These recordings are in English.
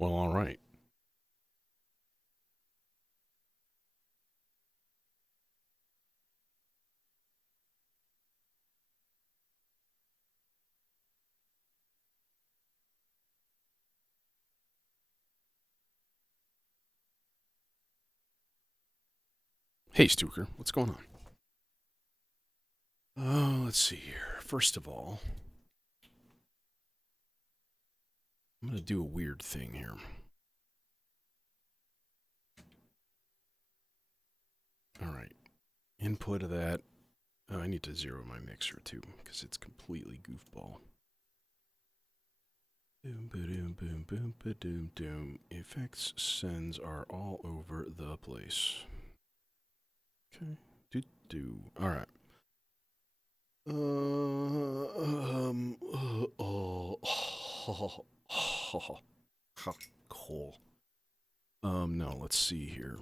Well, all right. Hey, Stuker, what's going on? Oh, let's see here. First of all, I'm going to do a weird thing here. All right. Input of that. Oh, I need to zero my mixer too, because it's completely goofball. Boom, boom, boom, boom, boom, boom. Effects sends are all over the place. Okay. Do. All right. Cool. No, let's see here.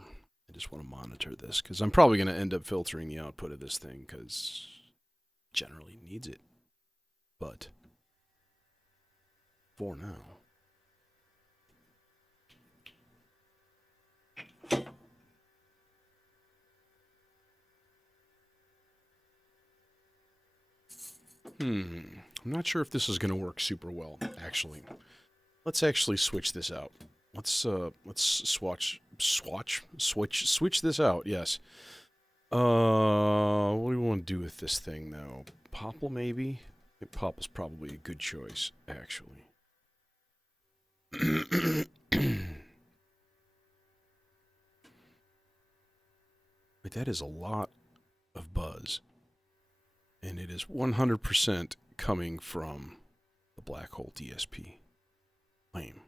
I just want to monitor this because I'm probably going to end up filtering the output of this thing because generally needs it. But for now. I'm not sure if this is going to work super well, actually. Let's actually switch this out. Let's switch this out. Yes. What do we want to do with this thing though? Popple maybe. I think Popple's probably a good choice, actually. Wait, that is a lot of buzz, and it is 100% coming from the black hole DSP. Lame.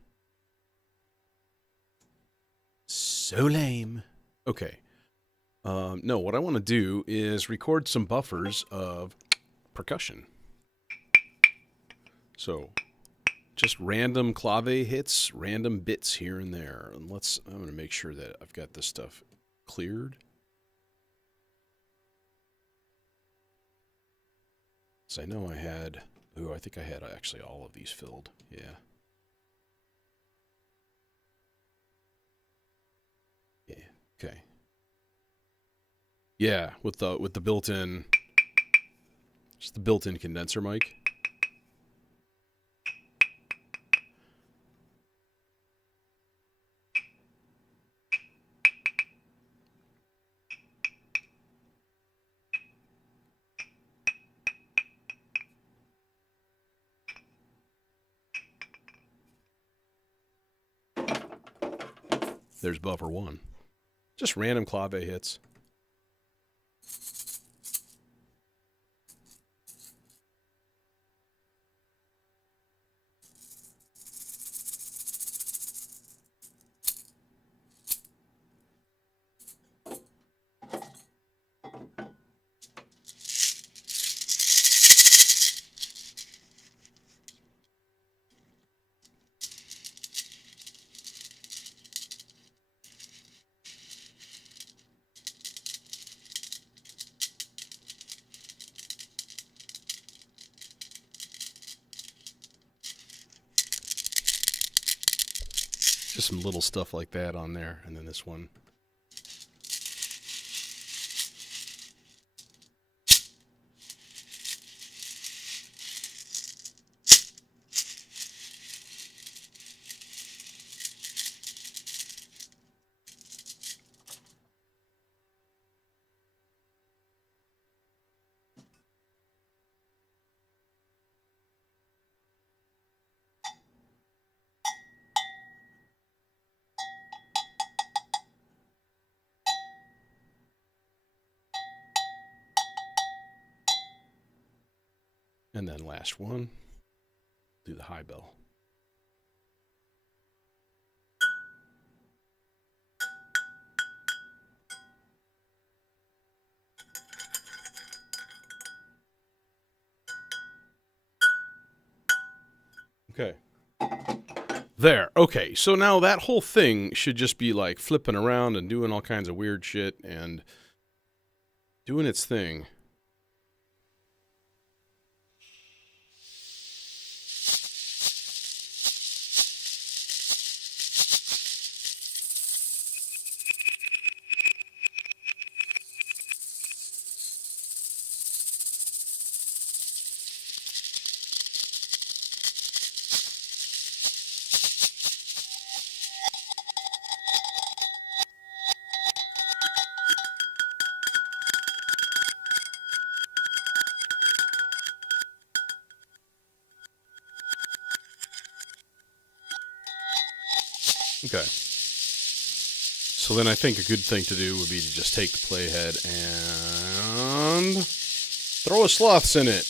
So lame. Okay. No, what I want to do is record some buffers of percussion. So, just random clave hits, random bits here and there. And I'm going to make sure that I've got this stuff cleared. So I know I had, I think I had actually all of these filled. Yeah. Yeah. Okay. Yeah, with the built-in, just the built-in condenser mic. There's buffer one. Just random clave hits. Just some little stuff like that on there. And then this one. And then last one, do the high bell. Okay. There. Okay. So now that whole thing should just be like flipping around and doing all kinds of weird shit and doing its thing. Okay. So then I think a good thing to do would be to just take the playhead and throw a sloths in it.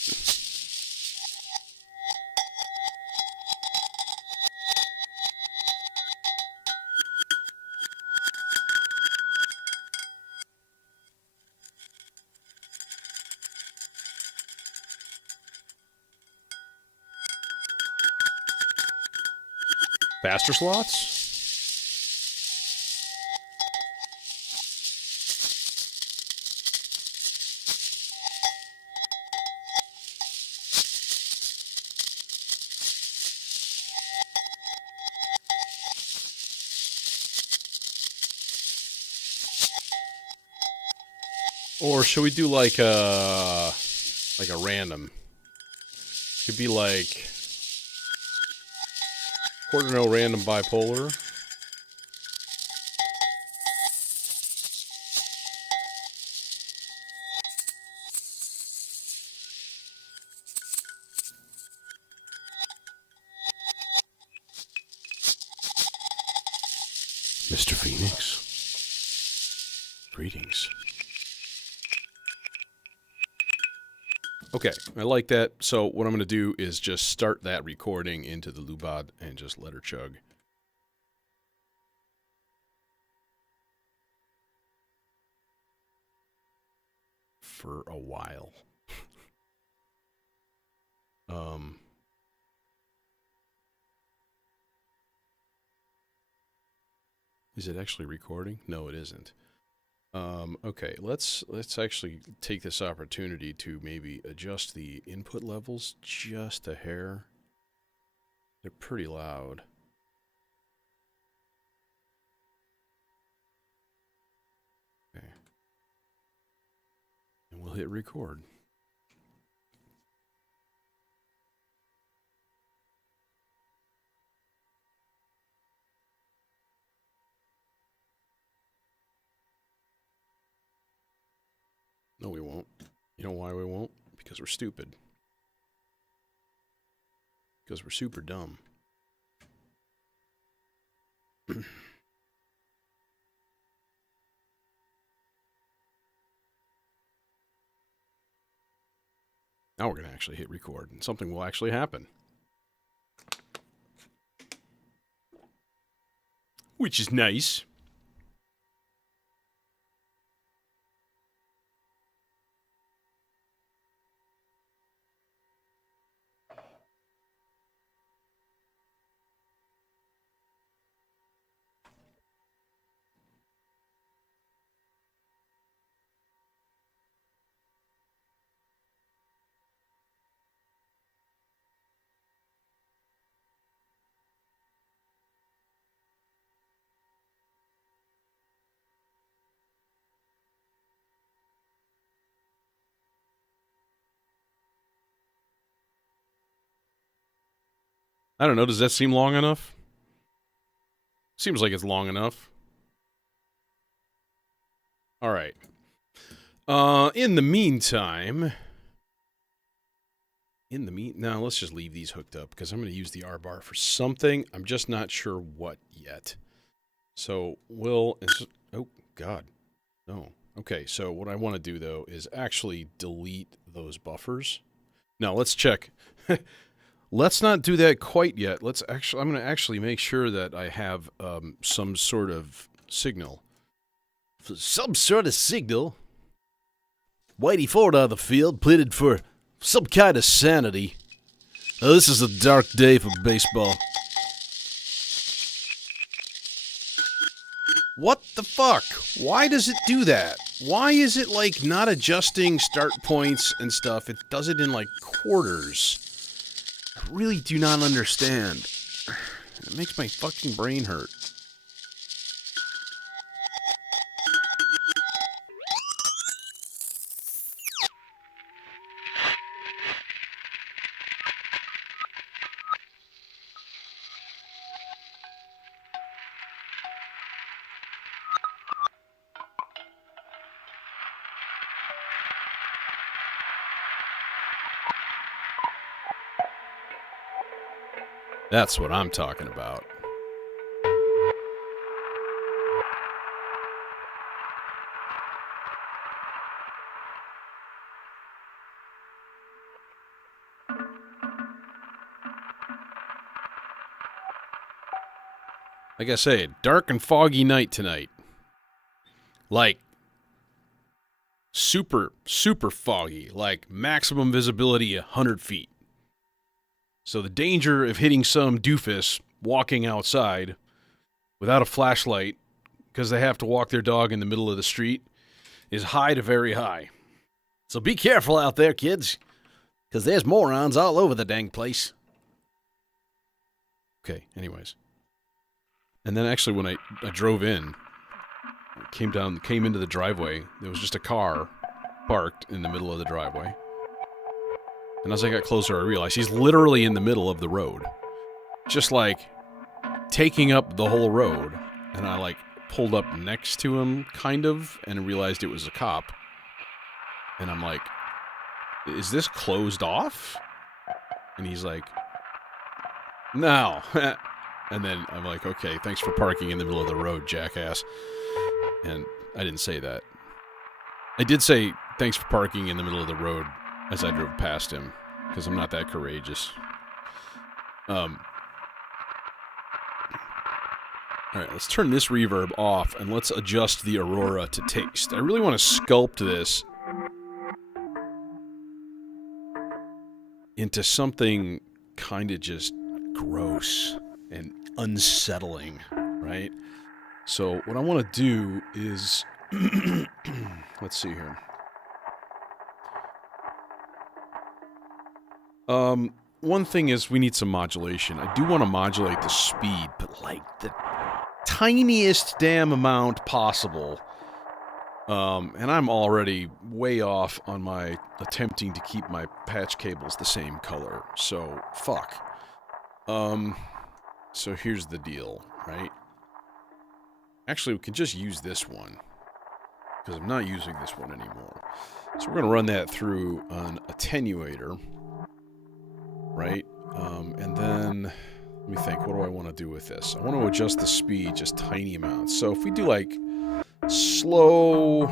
Faster sloths? Or should we do like a random? Could be like Cordonell random bipolar. Mr. Phoenix, greetings. Okay, I like that. So what I'm going to do is just start that recording into the Lubot and just let her chug. For a while. Is it actually recording? No, it isn't. Okay, let's actually take this opportunity to maybe adjust the input levels just a hair. They're pretty loud. Okay. And we'll hit record. No, we won't. You know why we won't? Because we're stupid. Because we're super dumb. Now we're going to actually hit record, and something will actually happen. Which is nice. I don't know, does that seem long enough? Seems like it's long enough. All right. In the meantime... Now, let's just leave these hooked up, because I'm going to use the R-bar for something. I'm just not sure what yet. So, oh, God. No. Okay, so what I want to do, though, is actually delete those buffers. Now, let's check. Let's not do that quite yet. I'm going to actually make sure that I have some sort of signal. Some sort of signal? Whitey Ford on the field pleaded for some kind of sanity. Oh, this is a dark day for baseball. What the fuck? Why does it do that? Why is it, like, not adjusting start points and stuff? It does it in, like, quarters. I really do not understand. It makes my fucking brain hurt. That's what I'm talking about. Like I say, dark and foggy night tonight. Like, super, super foggy. Like, maximum visibility 100 feet. So the danger of hitting some doofus walking outside without a flashlight because they have to walk their dog in the middle of the street is high to very high. So be careful out there, kids, because there's morons all over the dang place. Okay, anyways. And then actually when I drove in, came into the driveway, there was just a car parked in the middle of the driveway. And as I got closer, I realized he's literally in the middle of the road. Just like taking up the whole road. And I like pulled up next to him, kind of, and realized it was a cop. And I'm like, is this closed off? And he's like, no. And then I'm like, okay, thanks for parking in the middle of the road, jackass. And I didn't say that. I did say thanks for parking in the middle of the road as I drove past him, because I'm not that courageous. All right, let's turn this reverb off, and let's adjust the Aurora to taste. I really want to sculpt this into something kind of just gross and unsettling, right? So what I want to do is, let's see here. One thing is we need some modulation. I do want to modulate the speed, but like the tiniest damn amount possible. And I'm already way off on my attempting to keep my patch cables the same color. So, fuck. So here's the deal, right? Actually, we can just use this one, because I'm not using this one anymore. So we're going to run that through an attenuator, right? And then, let me think, what do I want to do with this? I want to adjust the speed just tiny amounts. So if we do like slow,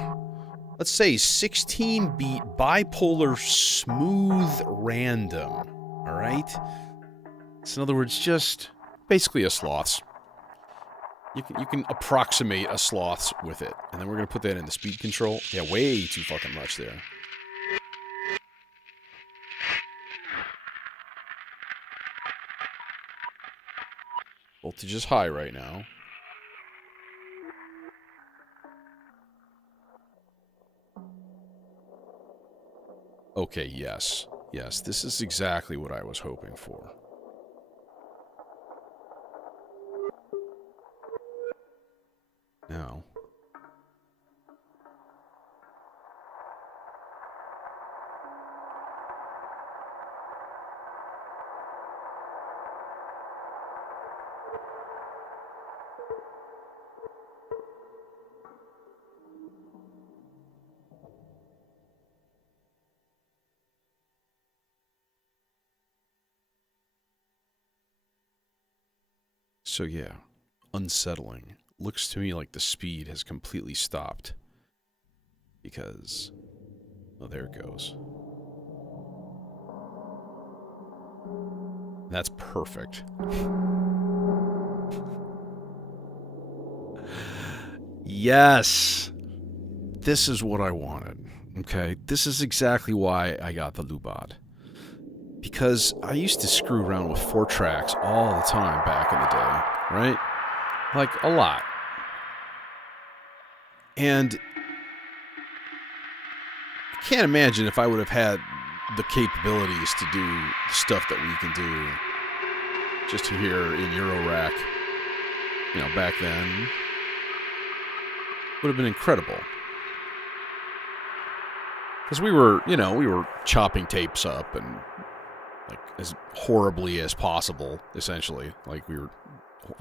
let's say 16-beat bipolar smooth random, all right? So in other words, just basically a sloths. You can approximate a sloths with it. And then we're going to put that in the speed control. Yeah, way too fucking much there. Voltage is high right now. Okay, yes. Yes, this is exactly what I was hoping for. Now. So yeah, unsettling. Looks to me like the speed has completely stopped. Because, oh, there it goes. That's perfect. Yes! This is what I wanted. Okay, this is exactly why I got the Lubot. Because I used to screw around with 4 tracks all the time back in the day, right? Like, a lot. And I can't imagine if I would have had the capabilities to do stuff that we can do just here in Eurorack, you know, back then. Would have been incredible. Because we were, you know, we were chopping tapes up and like as horribly as possible, essentially. Like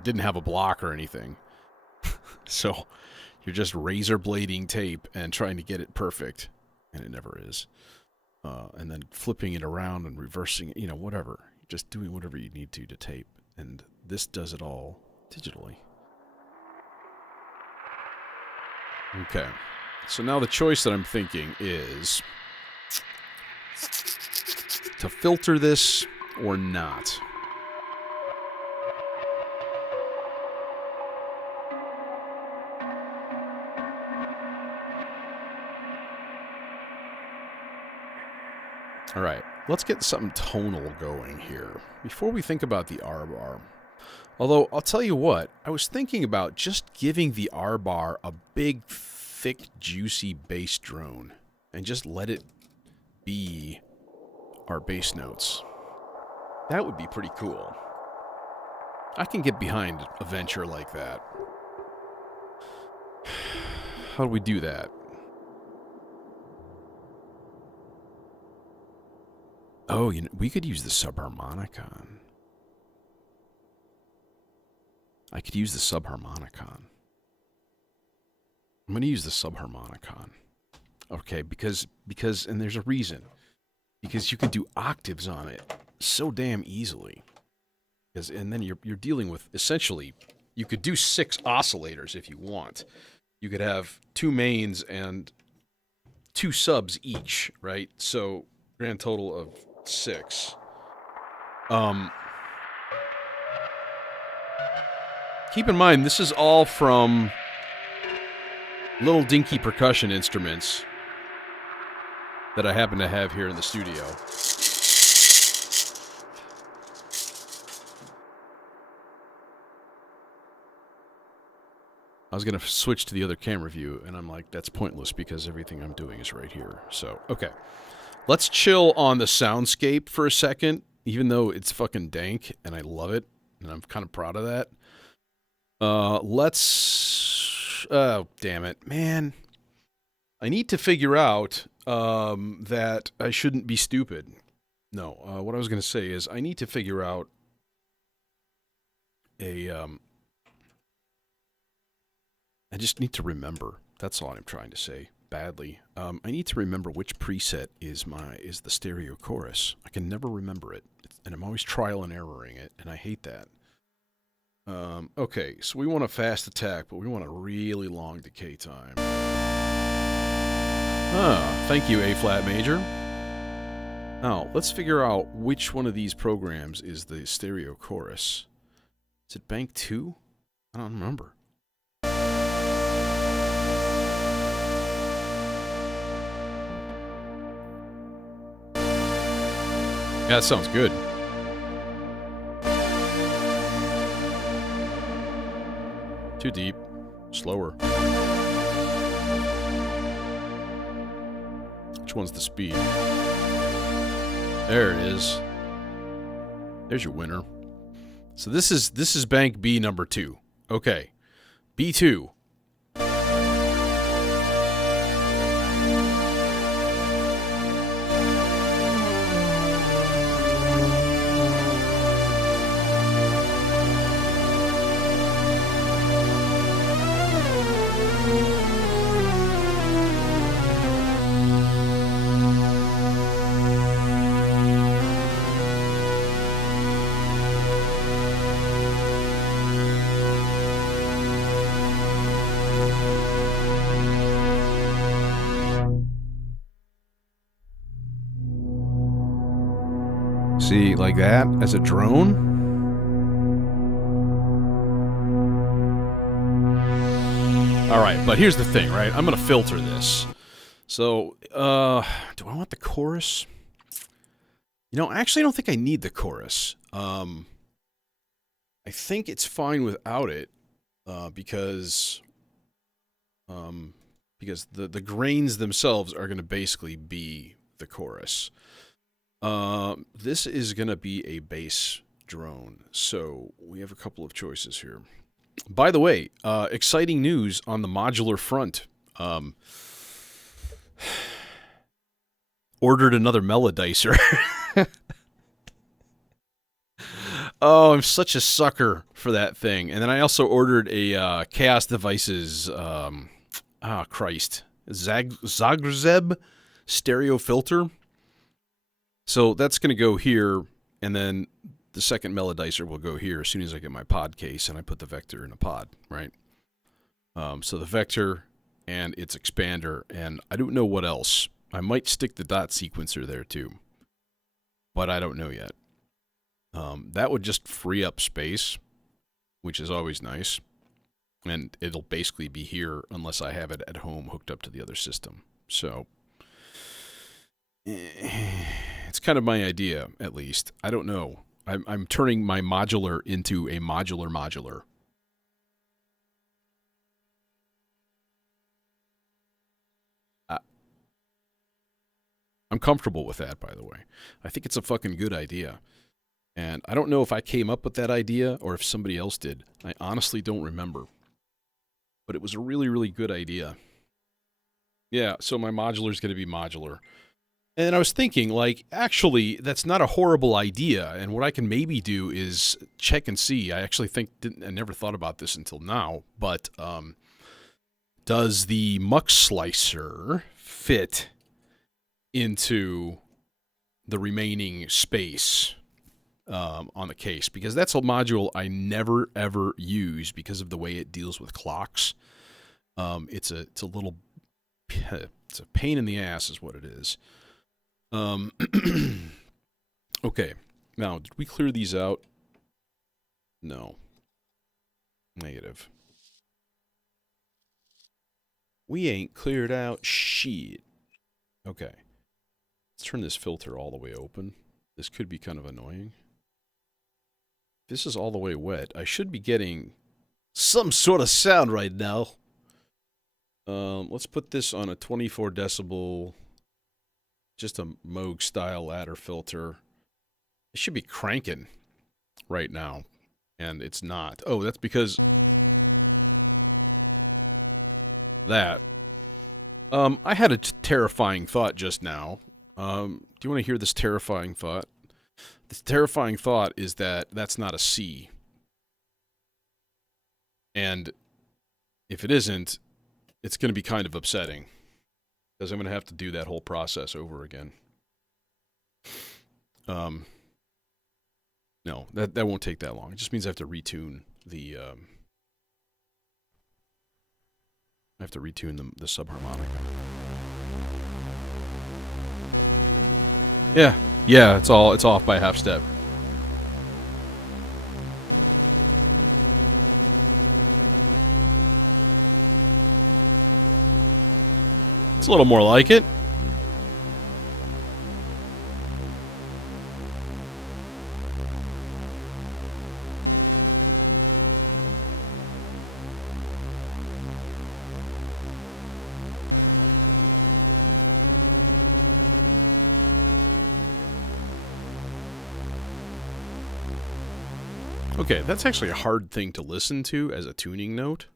didn't have a block or anything. So you're just razor blading tape and trying to get it perfect, and it never is. And then flipping it around and reversing it, you know, whatever. Just doing whatever you need to tape. And this does it all digitally. Okay. So now the choice that I'm thinking is to filter this or not. All right, let's get something tonal going here before we think about the R bar. Although, I'll tell you what, I was thinking about just giving the R bar a big, thick, juicy bass drone and just let it be our bass notes. That would be pretty cool. I can get behind a venture like that. How do we do that? Oh, you know, we could use the subharmonicon. I could use the subharmonicon. I'm going to use the subharmonicon. Okay, because, and there's a reason. Because you can do octaves on it so damn easily. And then you're dealing with, essentially, you could do 6 oscillators if you want. You could have 2 mains and 2 subs each, right? So, grand total of 6. Keep in mind, this is all from little dinky percussion instruments that I happen to have here in the studio. I was going to switch to the other camera view, and I'm like, that's pointless because everything I'm doing is right here. So, okay. Let's chill on the soundscape for a second, even though it's fucking dank, and I love it, and I'm kind of proud of that. Oh, damn it. Man. I need to figure out that I shouldn't be stupid. No, what I was going to say is I need to figure out I just need to remember. That's all I'm trying to say. Badly. I need to remember which preset is the stereo chorus. I can never remember it, and I'm always trial and erroring it, and I hate that. Okay, so we want a fast attack, but we want a really long decay time. Thank you, A flat major. Now, let's figure out which one of these programs is the stereo chorus. Is it Bank 2? I don't remember. Yeah, that sounds good. Too deep. Slower. Which one's the speed? There it is. There's your winner. So this is bank B number 2. Okay. B2. See, like that, as a drone? Alright, but here's the thing, right? I'm gonna filter this. So, do I want the chorus? You know, actually I don't think I need the chorus. I think it's fine without it, because the grains themselves are gonna basically be the chorus. This is going to be a bass drone, so we have a couple of choices here. By the way, exciting news on the modular front. Ordered another melodizer. Oh, I'm such a sucker for that thing. And then I also ordered a Chaos Devices, Zagreb stereo filter. So that's going to go here, and then the second melodizer will go here as soon as I get my pod case and I put the vector in a pod, right? So the vector and its expander, and I don't know what else. I might stick the dot sequencer there too, but I don't know yet. That would just free up space, which is always nice, and it'll basically be here unless I have it at home hooked up to the other system. So... It's kind of my idea, at least. I don't know. I'm turning my modular into a modular. I'm comfortable with that, by the way. I think it's a fucking good idea. And I don't know if I came up with that idea or if somebody else did. I honestly don't remember. But it was a really, really good idea. Yeah, so my modular is going to be modular. And I was thinking, like, actually, that's not a horrible idea. And what I can maybe do is check and see. I actually I never thought about this until now. But does the muck slicer fit into the remaining space on the case? Because that's a module I never, ever use because of the way it deals with clocks. It's a pain in the ass is what it is. Okay. Now, did we clear these out? No. Negative. We ain't cleared out shit. Okay. Let's turn this filter all the way open. This could be kind of annoying. This is all the way wet. I should be getting some sort of sound right now. Let's put this on a 24 decibel, just a Moog style ladder filter. It should be cranking right now, and it's not. Oh, that's because that. I had a terrifying thought just now. Do you want to hear this terrifying thought? This terrifying thought is that that's not a C. And if it isn't, it's going to be kind of upsetting. Because I'm going to have to do that whole process over again. No, that won't take that long. It just means I have to retune the... I have to retune the subharmonic. Yeah, it's off by a half step. It's a little more like it. Okay, that's actually a hard thing to listen to as a tuning note.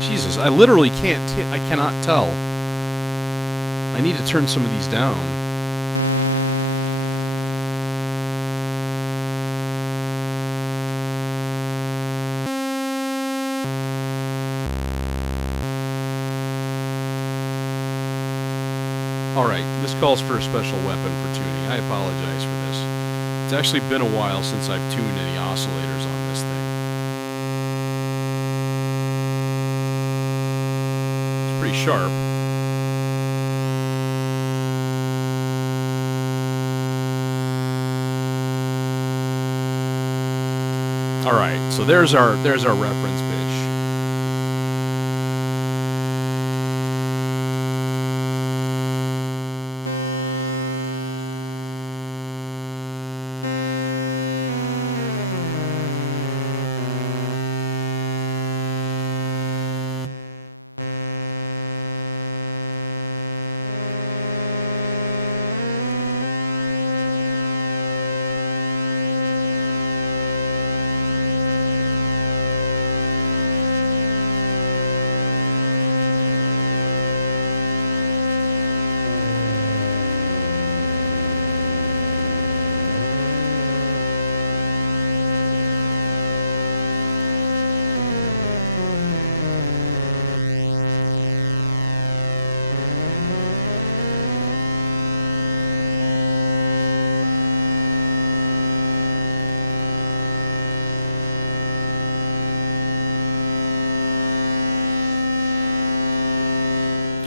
Jesus, I literally I cannot tell. I need to turn some of these down. Alright, this calls for a special weapon for tuning. I apologize for this. It's actually been a while since I've tuned any oscillators on this thing. It's pretty sharp. Alright, so there's our reference pitch.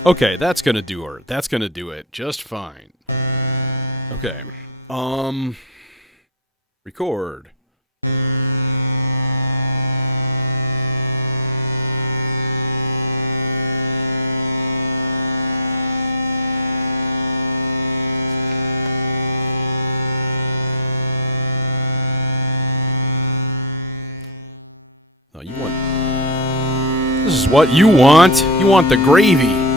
Okay, that's gonna do her. That's gonna do it just fine. Okay. Record. Oh, you want... This is what you want. You want the gravy.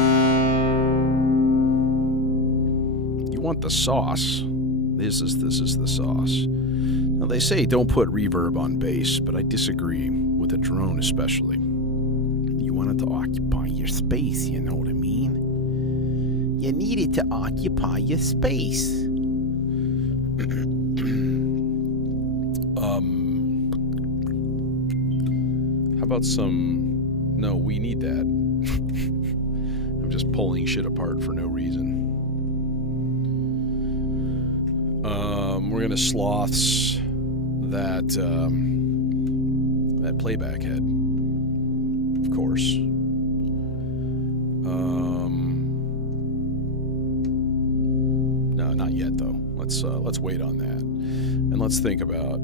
You want the sauce. This is the sauce. Now, they say don't put reverb on bass, but I disagree, with a drone especially. You want it to occupy your space, you know what I mean? You need it to occupy your space. How about some... No, we need that. I'm just pulling shit apart for no reason. We're gonna sloths that playback head, of course. No, not yet though. Let's wait on that, and let's think about: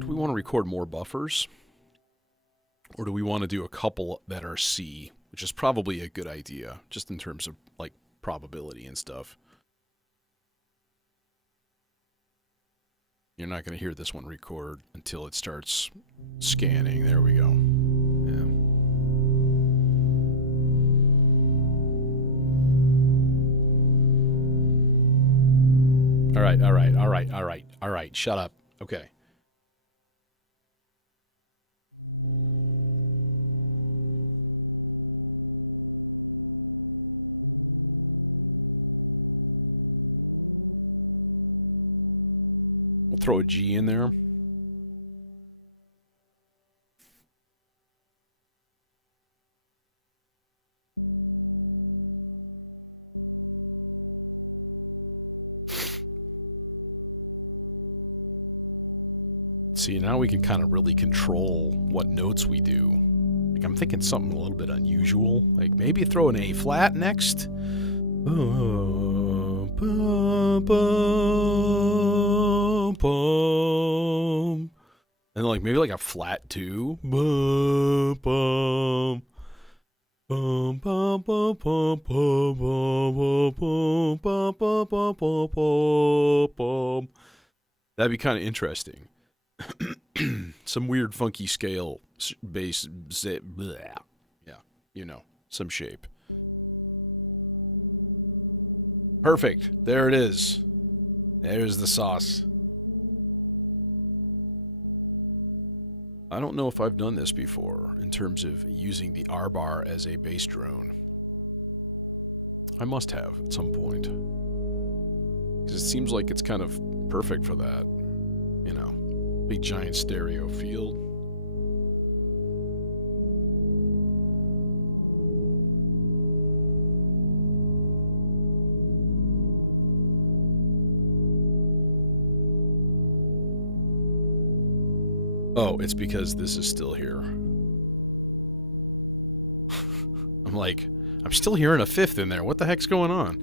do we want to record more buffers, or do we want to do a couple that are C, which is probably a good idea, just in terms of like probability and stuff. You're not going to hear this one record until it starts scanning. There we go. Yeah. All right. Shut up. Okay. We'll throw a G in there. See, now we can kind of really control what notes we do. Like, I'm thinking something a little bit unusual. Like, maybe throw an A flat next. And like maybe like a flat 2. That'd be kind of interesting. Some weird funky scale bass. Yeah, you know, some shape. Perfect. There it is. There's the sauce. I don't know if I've done this before in terms of using the R-bar as a bass drone. I must have at some point. Because it seems like it's kind of perfect for that. You know, big giant stereo field. Oh, it's because this is still here. I'm like, I'm still hearing a fifth in there. What the heck's going on?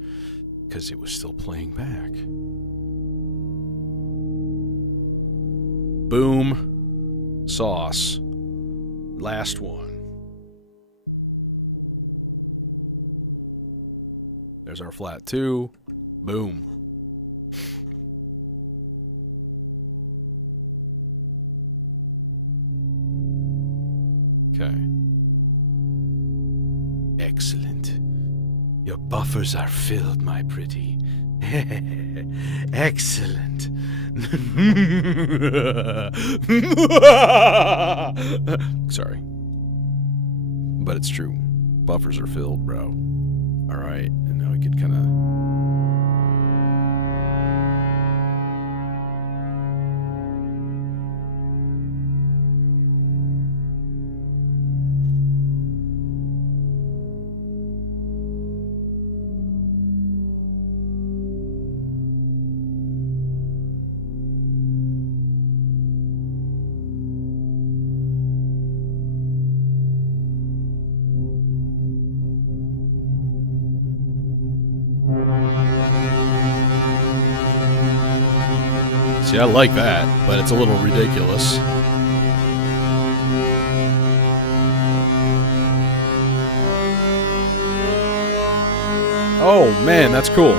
Because it was still playing back. Boom. Sauce. Last one. There's our flat 2. Boom. Okay. Excellent. Your buffers are filled, my pretty. Excellent. Sorry. But it's true. Buffers are filled, bro. Alright, and now we can kind of... See, I like that, but it's a little ridiculous. Oh, man, that's cool.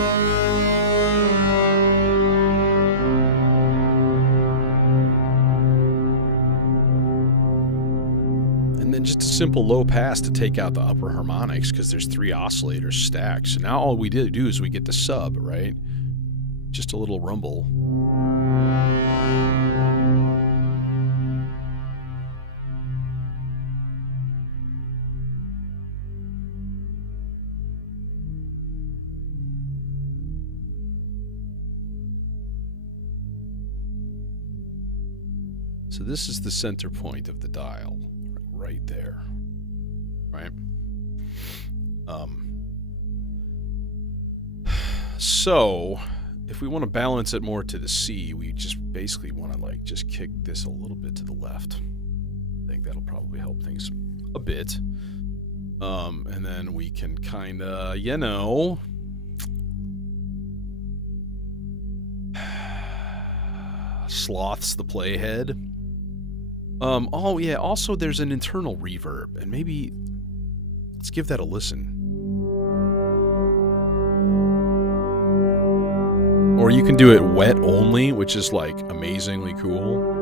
And then just a simple low pass to take out the upper harmonics because there's 3 oscillators stacked. So now all we do is we get the sub, right? Just a little rumble. So this is the center point of the dial, right there, right? So if we want to balance it more to the C, we just basically want to like just kick this a little bit to the left. I think that'll probably help things a bit. And then we can kind of, you know, sloths the playhead. Oh yeah, also there's an internal reverb, and maybe let's give that a listen. Or you can do it wet only, which is like amazingly cool.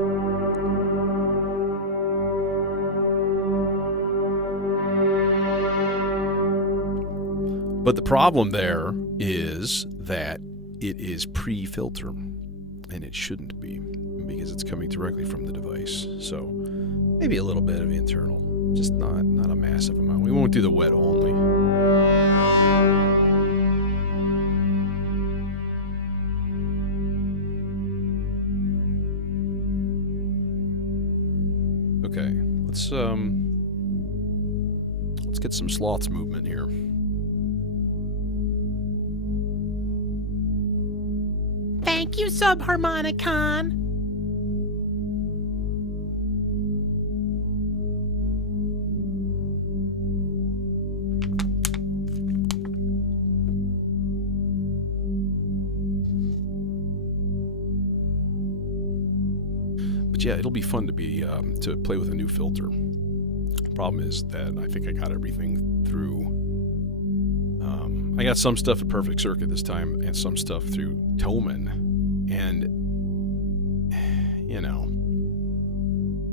But the problem there is that it is pre-filter, and it shouldn't be, because it's coming directly from the device. So maybe a little bit of internal, just not a massive amount. We won't do the wet only. Okay, let's get some sloths movement here. Thank you, Subharmonicon. But yeah, it'll be fun to be to play with a new filter. The problem is that I think I got everything through. I got some stuff at Perfect Circuit this time, and some stuff through Thomann, and you know,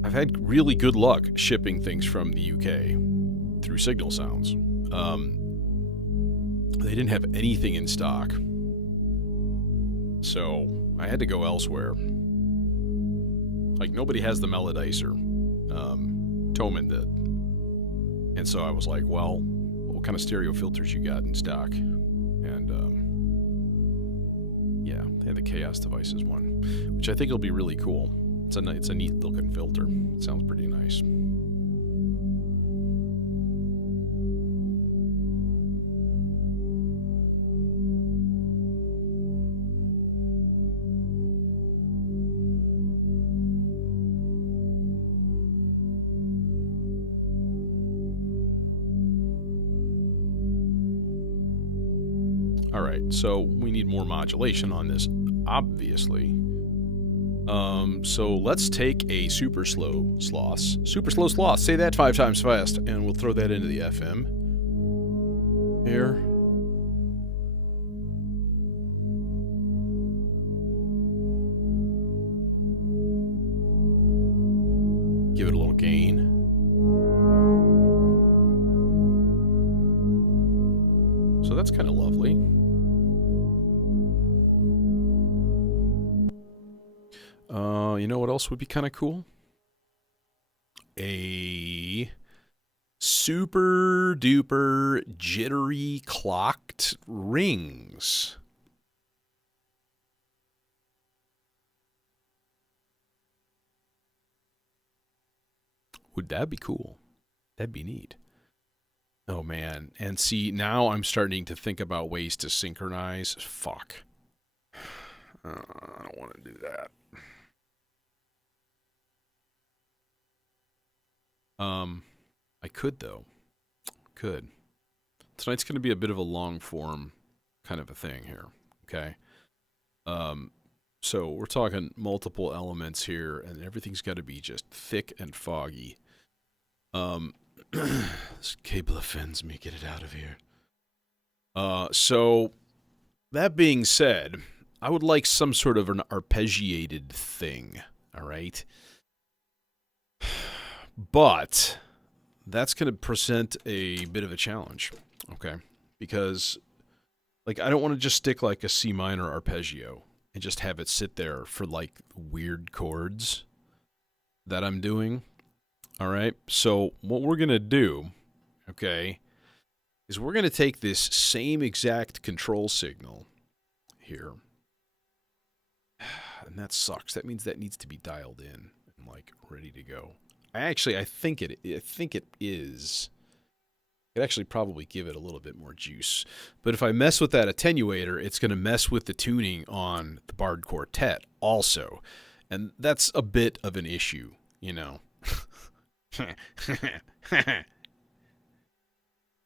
I've had really good luck shipping things from the UK through Signal Sounds. They didn't have anything in stock, so I had to go elsewhere. Like, nobody has the Melodizer. Thomann did. And so I was like, well, what kind of stereo filters you got in stock? And, yeah, they had the Chaos Devices one, which I think will be really cool. It's a neat looking filter. It sounds pretty nice. Alright, so we need more modulation on this, obviously. So let's take a super slow sloth. Super slow sloth, say that 5 times fast, and we'll throw that into the FM. Here. Give it a little gain. So that's kind of lovely. You know what else would be kind of cool? A super duper jittery clocked rings. Would that be cool? That'd be neat. Oh man, and see, now I'm starting to think about ways to synchronize. Fuck. I don't want to do that. I could though. Could. Tonight's going to be a bit of a long form kind of a thing here. Okay. So we're talking multiple elements here, and everything's got to be just thick and foggy. This cable offends me. Get it out of here. So that being said, I would like some sort of an arpeggiated thing. All right. But that's going to present a bit of a challenge. Okay. Because, like, I don't want to just stick like a C minor arpeggio and just have it sit there for like weird chords that I'm doing. All right. So what we're going to do, okay, is we're going to take this same exact control signal here. And that sucks. That means that needs to be dialed in and like ready to go. I think it is. I'd actually probably give it a little bit more juice. But if I mess with that attenuator, it's going to mess with the tuning on the barred quartet also. And that's a bit of an issue, you know.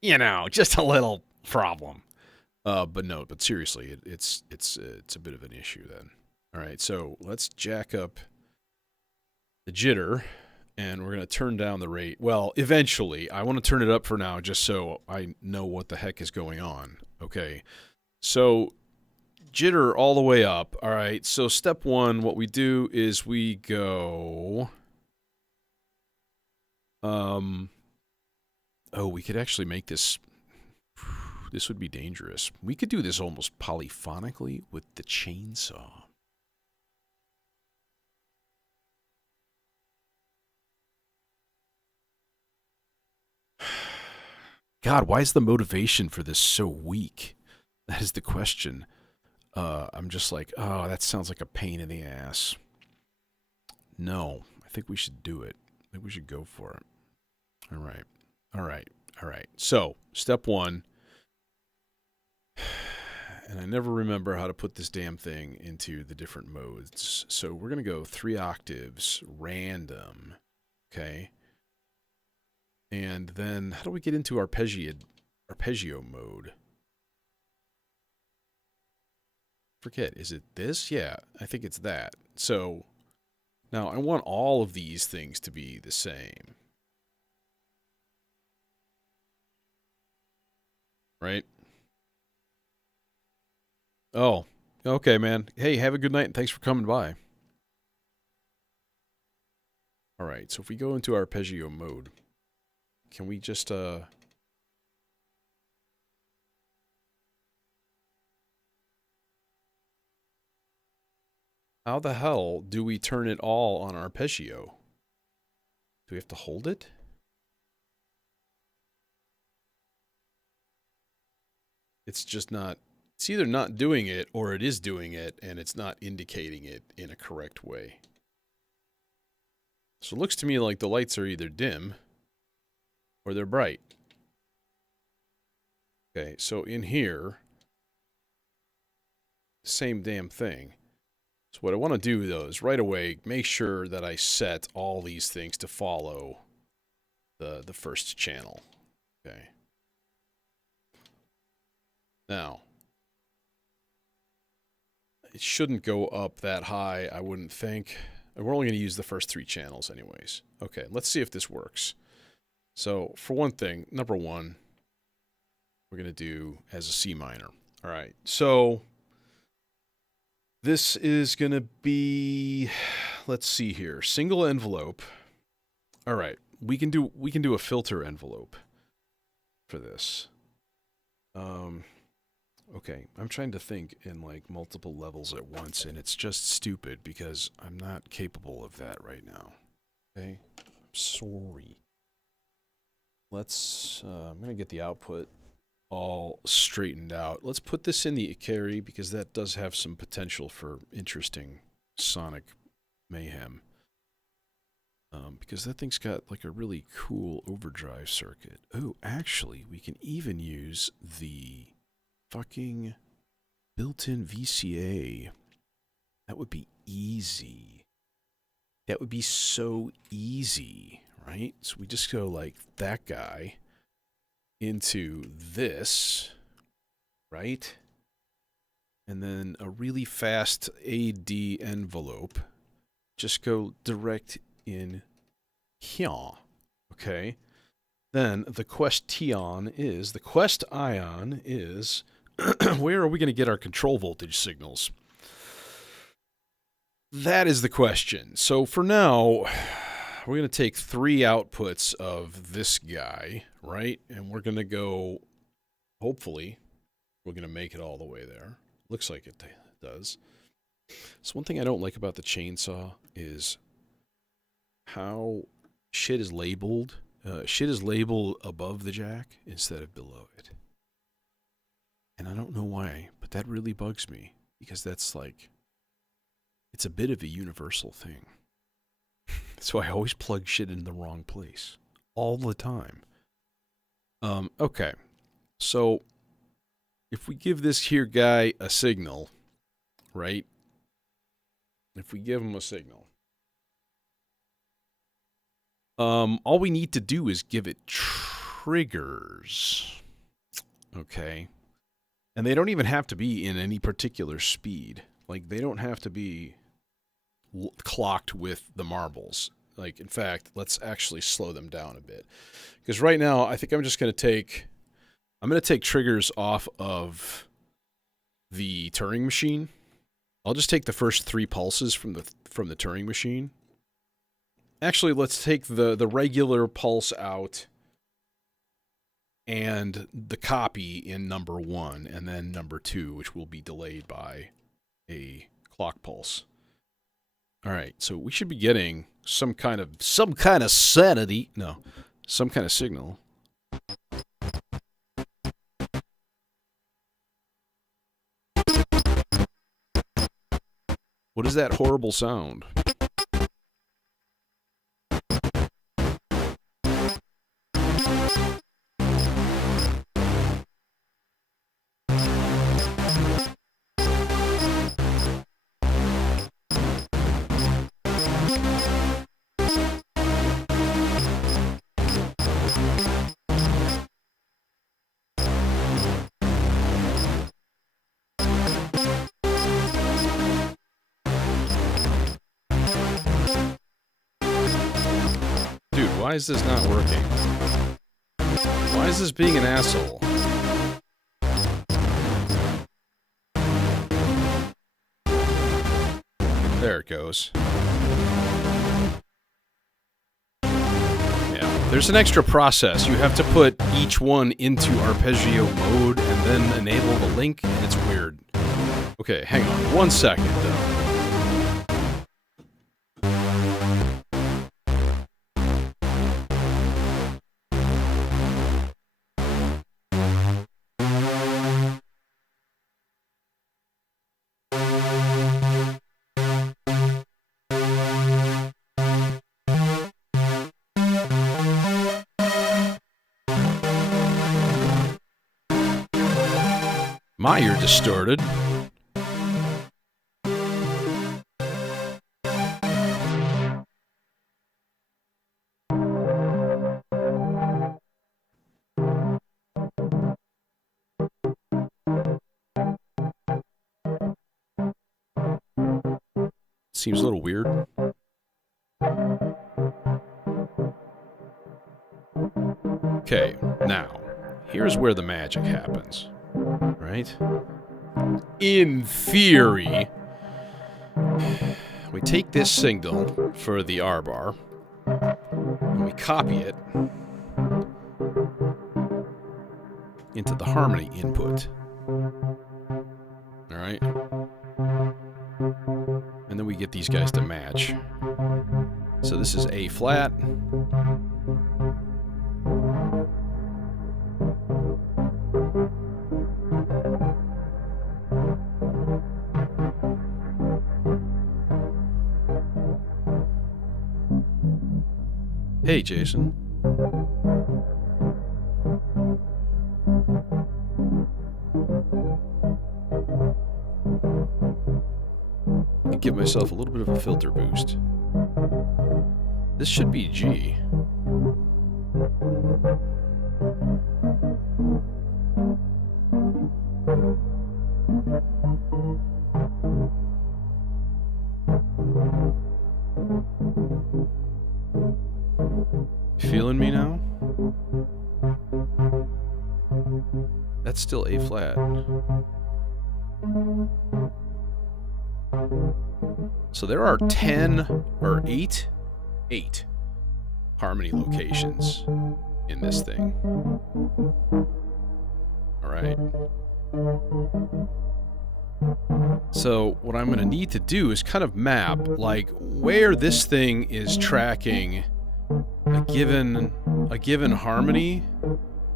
You know, just a little problem. But seriously, it's a bit of an issue then. All right, so let's jack up the jitter, and we're going to turn down the rate. Well, eventually, I want to turn it up for now just so I know what the heck is going on. Okay, so jitter all the way up. All right, so step one, what we do is we go... Oh, we could actually make this... This would be dangerous. We could do this almost polyphonically with the chainsaw. God, why is the motivation for this so weak? That is the question. I'm just like, oh, that sounds like a pain in the ass. No, I think we should do it. I think we should go for it. All right. All right. All right. So, step one. And I never remember how to put this damn thing into the different modes. So, we're going to go 3 octaves, random. Okay. And then, how do we get into arpeggio mode? Forget, is it this? Yeah, I think it's that. So, now I want all of these things to be the same. Right? Oh, okay, man. Hey, have a good night and thanks for coming by. All right, so if we go into arpeggio mode, can we just, how the hell do we turn it all on arpeggio? Do we have to hold it? It's just not, it's either not doing it or it is doing it and it's not indicating it in a correct way. So it looks to me like the lights are either dim or they're bright. Okay, so in here, same damn thing. So what I want to do, though, is right away make sure that I set all these things to follow the first channel. Okay. Now, it shouldn't go up that high, I wouldn't think. We're only going to use the first 3 channels anyways. Okay, let's see if this works. So, for one thing, number 1, we're going to do as a C minor. All right, so this is going to be, let's see here, single envelope. All right, we can do a filter envelope for this. Okay, I'm trying to think in like multiple levels at once, and it's just stupid because I'm not capable of that right now. Okay, I'm sorry. Let's, I'm going to get the output all straightened out. Let's put this in the carry because that does have some potential for interesting sonic mayhem. Because that thing's got like a really cool overdrive circuit. Oh, actually, we can even use the fucking built-in VCA. That would be easy. That would be so easy, right? So we just go like that guy into this, right? and then a really fast AD envelope. Just go direct in here. Okay. Then the question is, where are we going to get our control voltage signals? That is the question. So for now, we're going to take 3 outputs of this guy, right? And we're going to go, hopefully, we're going to make it all the way there. Looks like it does. So one thing I don't like about the chainsaw is how shit is labeled. Shit is labeled above the jack instead of below it. And I don't know why, but that really bugs me. Because that's like, it's a bit of a universal thing. So I always plug shit in the wrong place. All the time. Okay. So, if we give this here guy a signal, right? If we give him a signal. All we need to do is give it triggers. Okay. And they don't even have to be in any particular speed. Like, they don't have to be clocked with the marbles. Like, in fact, let's actually slow them down a bit. Because right now, I think I'm just going to take... I'm going to take triggers off of the Turing machine. I'll just take the first 3 pulses from the Turing machine. Actually, let's take the regular pulse out and the copy in number 1, and then number 2, which will be delayed by a clock pulse. All right, so we should be getting some kind of sanity. No, some kind of signal. What is that horrible sound? Why is this not working? Why is this being an asshole? There it goes. Yeah, there's an extra process. You have to put each one into arpeggio mode and then enable the link, and it's weird. Okay, hang on 1 second, though. My ear distorted. Seems a little weird. Okay, now, here's where the magic happens. Right? In theory, we take this signal for the R bar, and we copy it into the harmony input. Alright? And then we get these guys to match. So this is A flat. Hey, Jason. I give myself a little bit of a filter boost. This should be G. feeling me now? That's still A flat. So there are 10 or 8 harmony locations in this thing. All right. So what I'm going to need to do is kind of map like where this thing is tracking a given harmony,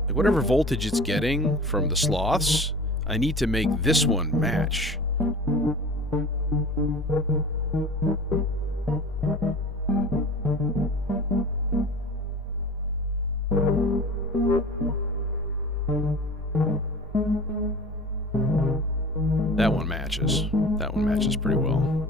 like whatever voltage it's getting from the sloths. I need to make this one match. That one matches. That one matches pretty well.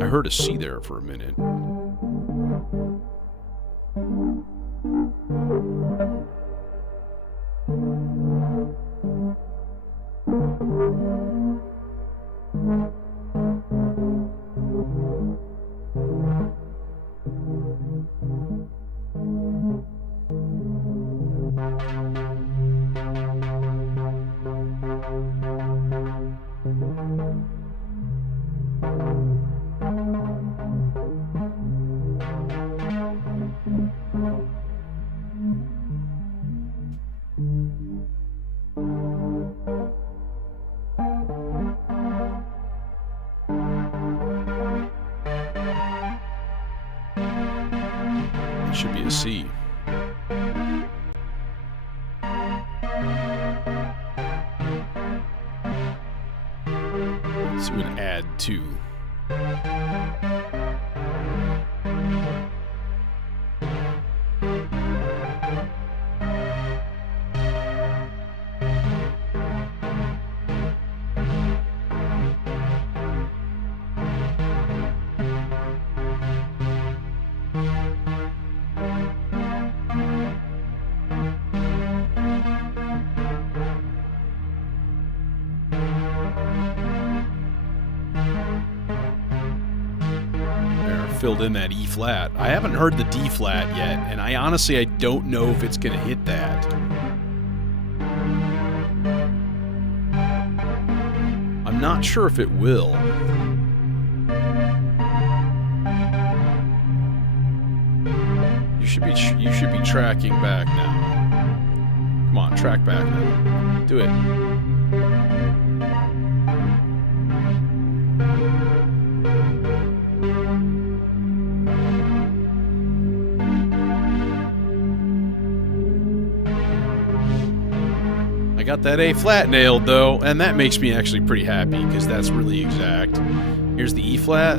I heard a C there for a minute. It should be a C. Let's do an add 2. Filled in that E flat. I haven't heard the D flat yet, and I honestly don't know if it's gonna hit that. I'm not sure if it will. You should be tracking back now. Come on, track back now. Do it. I got that A flat nailed though, and that makes me actually pretty happy because that's really exact. Here's the E flat.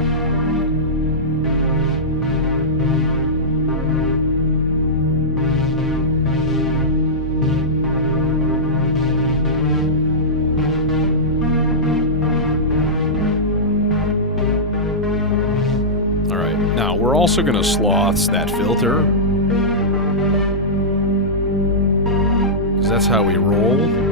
All right, now we're also going to sloths that filter. That's how we roll.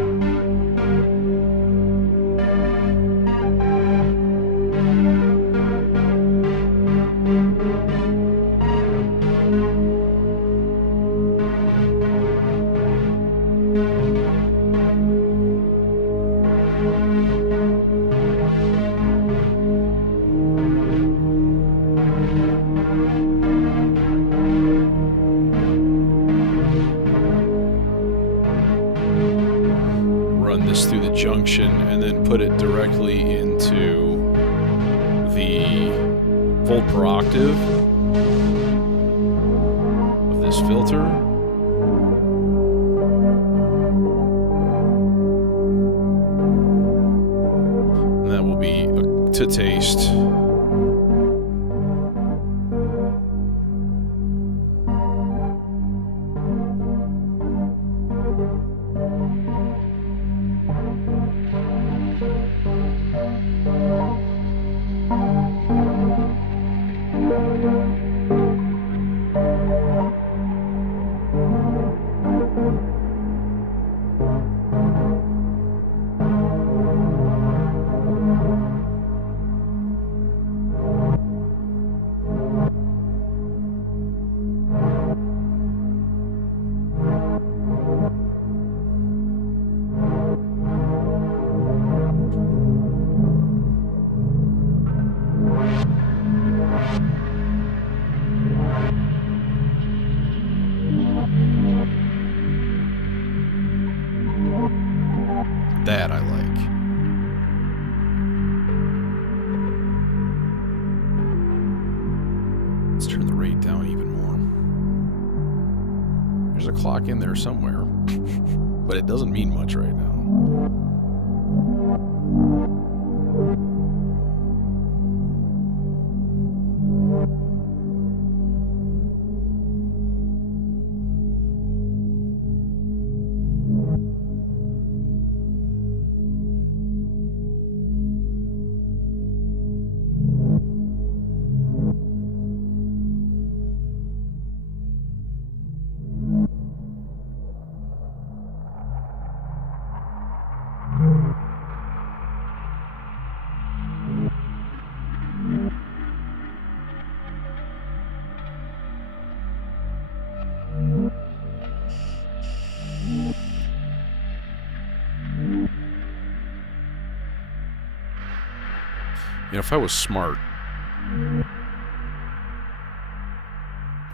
Through the junction and then put it directly into the volt per octave of this filter. And that to taste. That I like. Let's turn the rate down even more. There's a clock in there somewhere, but it doesn't mean much right now. You know, if I was smart,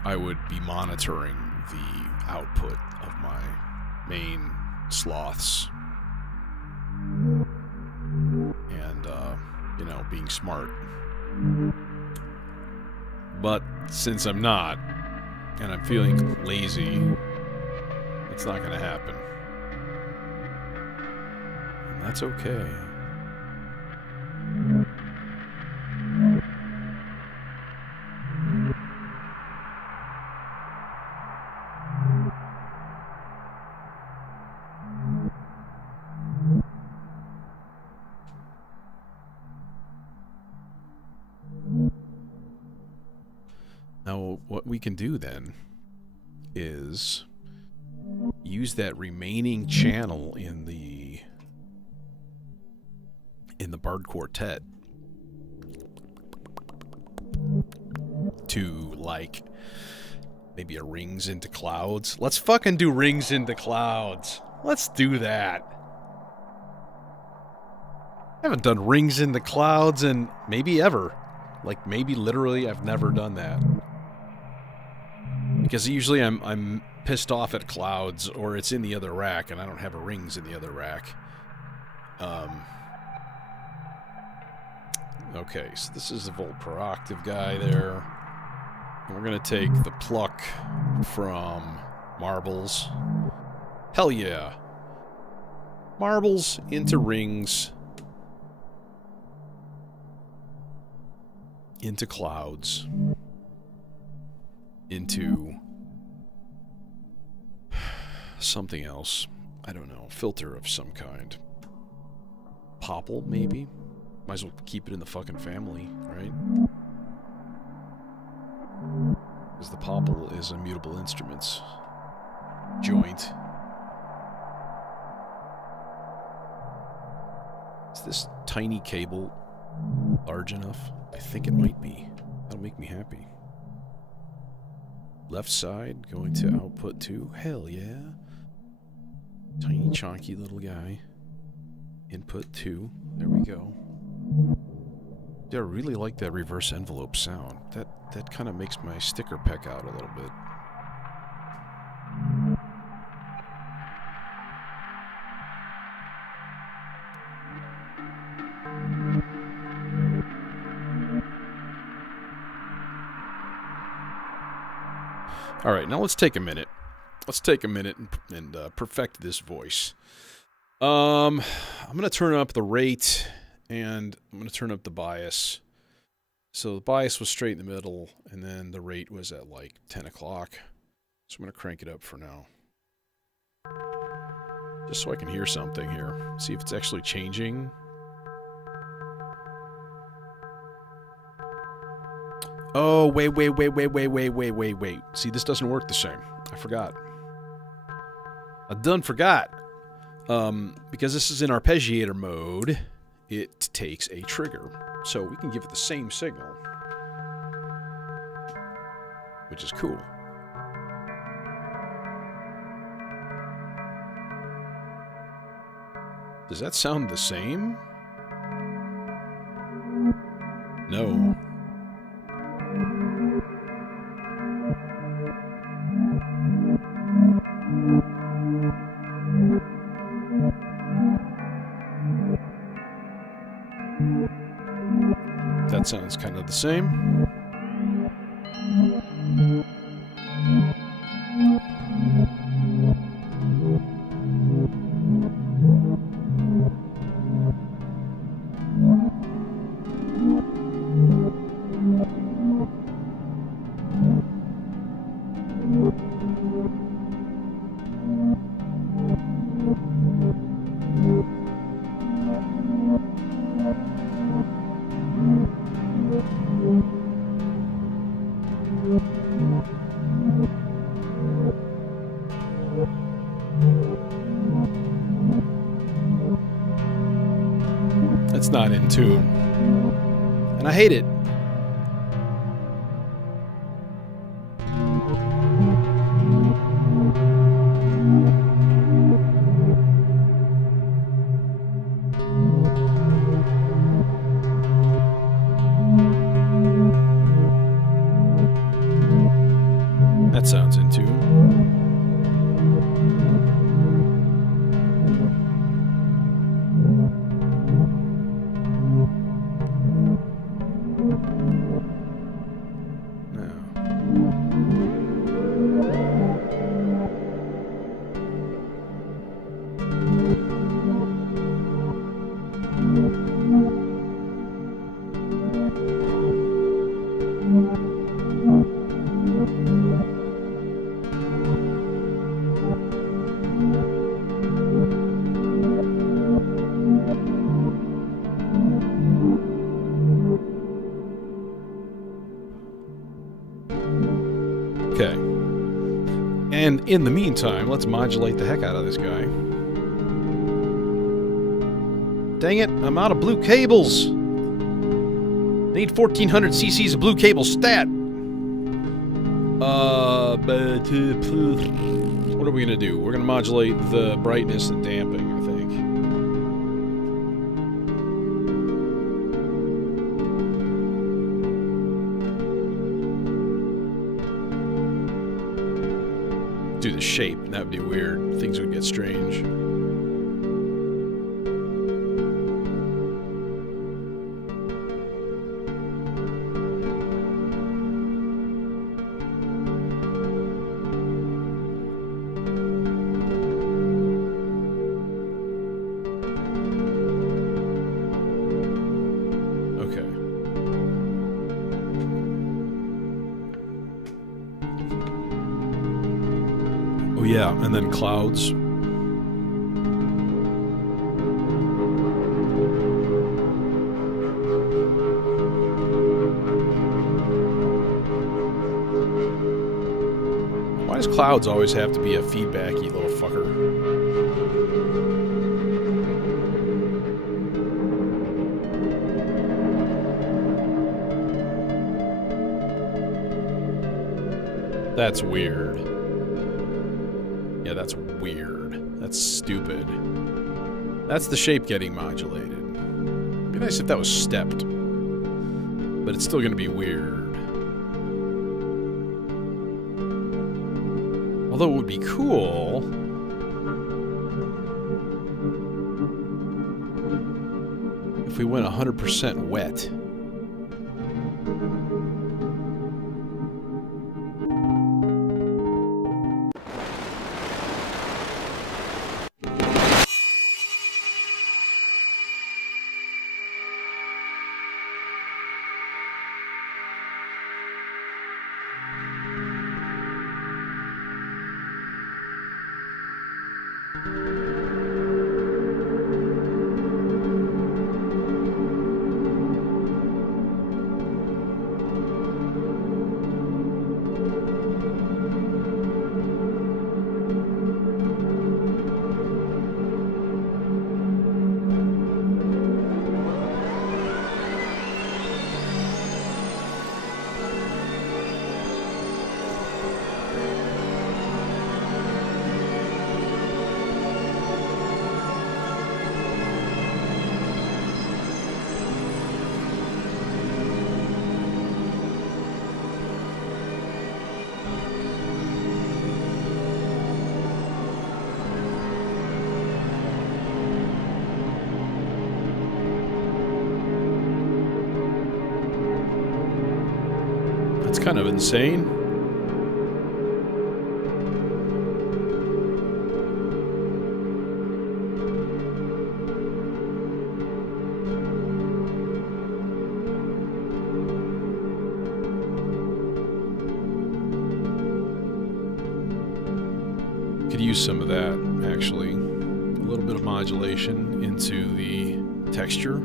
I would be monitoring the output of my main sloths. And, you know, being smart. But since I'm not, and I'm feeling lazy, it's not going to happen. And that's okay. Now, what we can do then is use that remaining channel in the Bard Quartet to, like, maybe a Rings into Clouds. Let's fucking do Rings into Clouds. Let's do that. I haven't done Rings into Clouds in maybe ever. Like, maybe literally I've never done that. Because usually I'm pissed off at Clouds, or it's in the other rack, and I don't have a Rings in the other rack. Okay, so this is the Volt Proactive guy there. And we're going to take the Pluck from Marbles. Hell yeah. Marbles into Rings. Into Clouds. Into something else. I don't know. Filter of some kind. Popple, maybe? Might as well keep it in the fucking family, right? Because the Popple is a mutable instruments joint. Is this tiny cable large enough? I think it might be. That'll make me happy. Left side going to output 2. Hell yeah. Tiny chonky little guy. Input 2. There we go. Yeah, I really like that reverse envelope sound. That kind of makes my sticker peck out a little bit. All right, now let's take a minute. Let's take a minute and perfect this voice. I'm going to turn up the rate and I'm going to turn up the bias. So the bias was straight in the middle, and then the rate was at like 10 o'clock. So I'm going to crank it up for now. Just so I can hear something here. See if it's actually changing. Oh, wait. See, this doesn't work the same. I forgot. I done forgot. Because this is in arpeggiator mode, it takes a trigger. So we can give it the same signal. Which is cool. Does that sound the same? No. That sounds kind of the same. It's not in tune. And I hate it. That sounds in tune. Okay. And in the meantime, let's modulate the heck out of this guy. Dang it, I'm out of blue cables. Need 1400 cc's of blue cable stat. What are we gonna do? We're gonna modulate the brightness and damping, I think. Do the shape, that would be weird. Things would get strange. Yeah, and then clouds. Why does clouds always have to be a feedbacky little fucker? That's weird. Yeah, that's weird. That's stupid. That's the shape getting modulated. It'd be nice if that was stepped. But it's still going to be weird. Although it would be cool... if we went 100% wet. That's kind of insane. Could use some of that, actually. A little bit of modulation into the texture.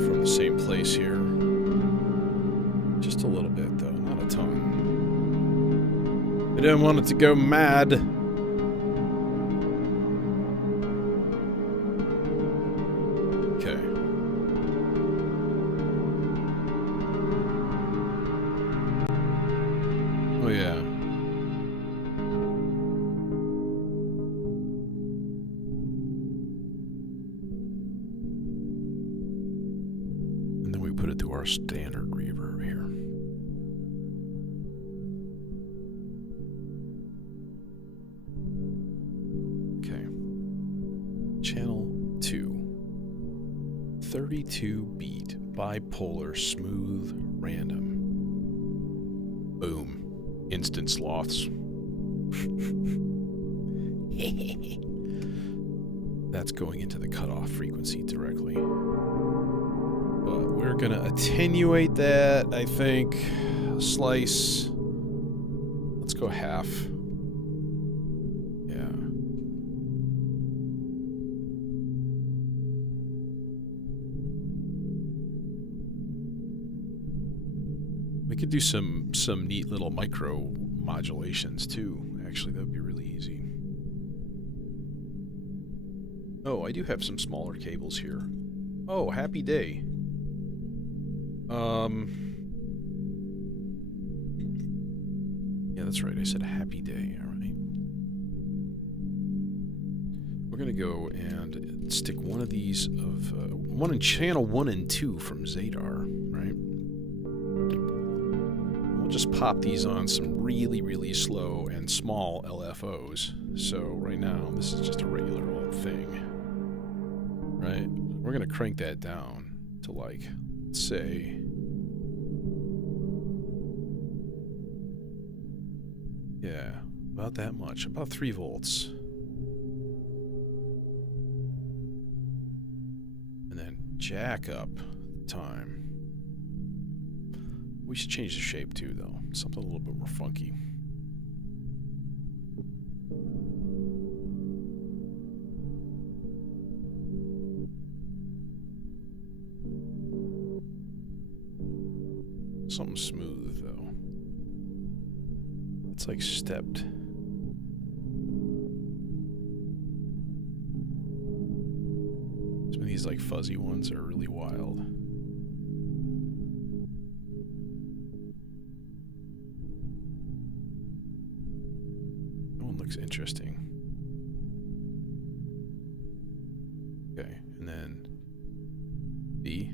From the same place here. Just a little bit, though, not a ton. I didn't want it to go mad. Okay. Oh, yeah. And then we put it to our standard reverb here. Okay. Channel 2. 32 beat, bipolar, smooth, random. Boom. Instant sloths. That's going into the cutoff frequency directly. But we're gonna attenuate that, I think. Slice. Let's go half. Yeah. We could do some neat little micro modulations too. Actually, that would be really easy. Oh, I do have some smaller cables here. Oh, happy day. Yeah, that's right. I said happy day. All right. We're gonna go and stick one of these of one in channel 1 and 2 from Zadar, right? Just pop these on some really, really slow and small LFOs. So right now, this is just a regular old thing, right? We're gonna crank that down to like, let's say, yeah, about that much, about 3 volts. And then jack up the time. We should change the shape too, though. Something a little bit more funky. Something smooth, though. It's like stepped. Some of these like fuzzy ones are really wild. Looks interesting. Okay, and then B.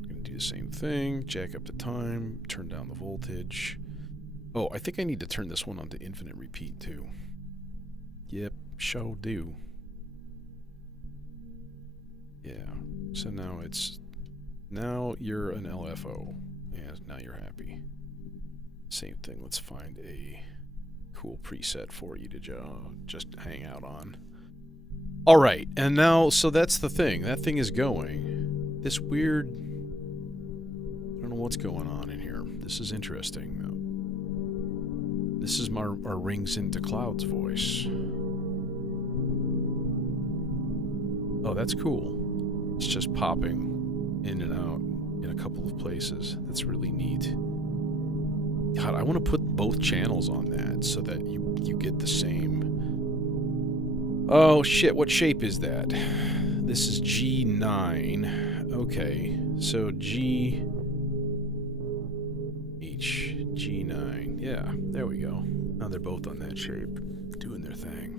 We're gonna do the same thing. Jack up the time, turn down the voltage. Oh, I think I need to turn this one on to infinite repeat too. Yep, shall do. Yeah. So now you're an LFO, and now you're happy. Same thing, let's find a cool preset for you to just hang out on. Alright, and now, so that's the thing. That thing is going. This weird... I don't know what's going on in here. This is interesting, though. This is our rings into clouds voice. Oh, that's cool. It's just popping in and out in a couple of places. That's really neat. God, I want to put both channels on that so that you get the same. Oh, shit, what shape is that? This is G9. Okay, so G... H, G9. Yeah, there we go. Now they're both on that shape, doing their thing.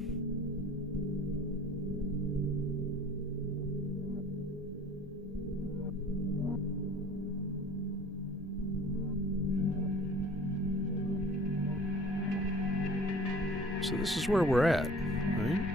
So this is where we're at, right?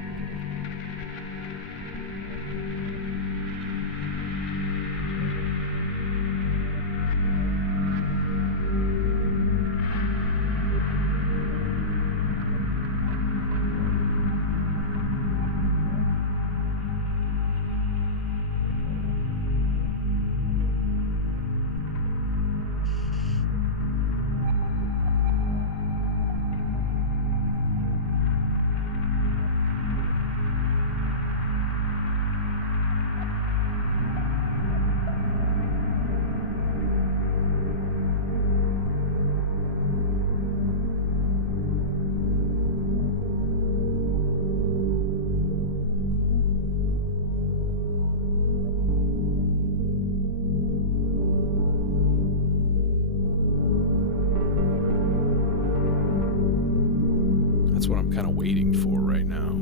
That's what I'm kind of waiting for right now.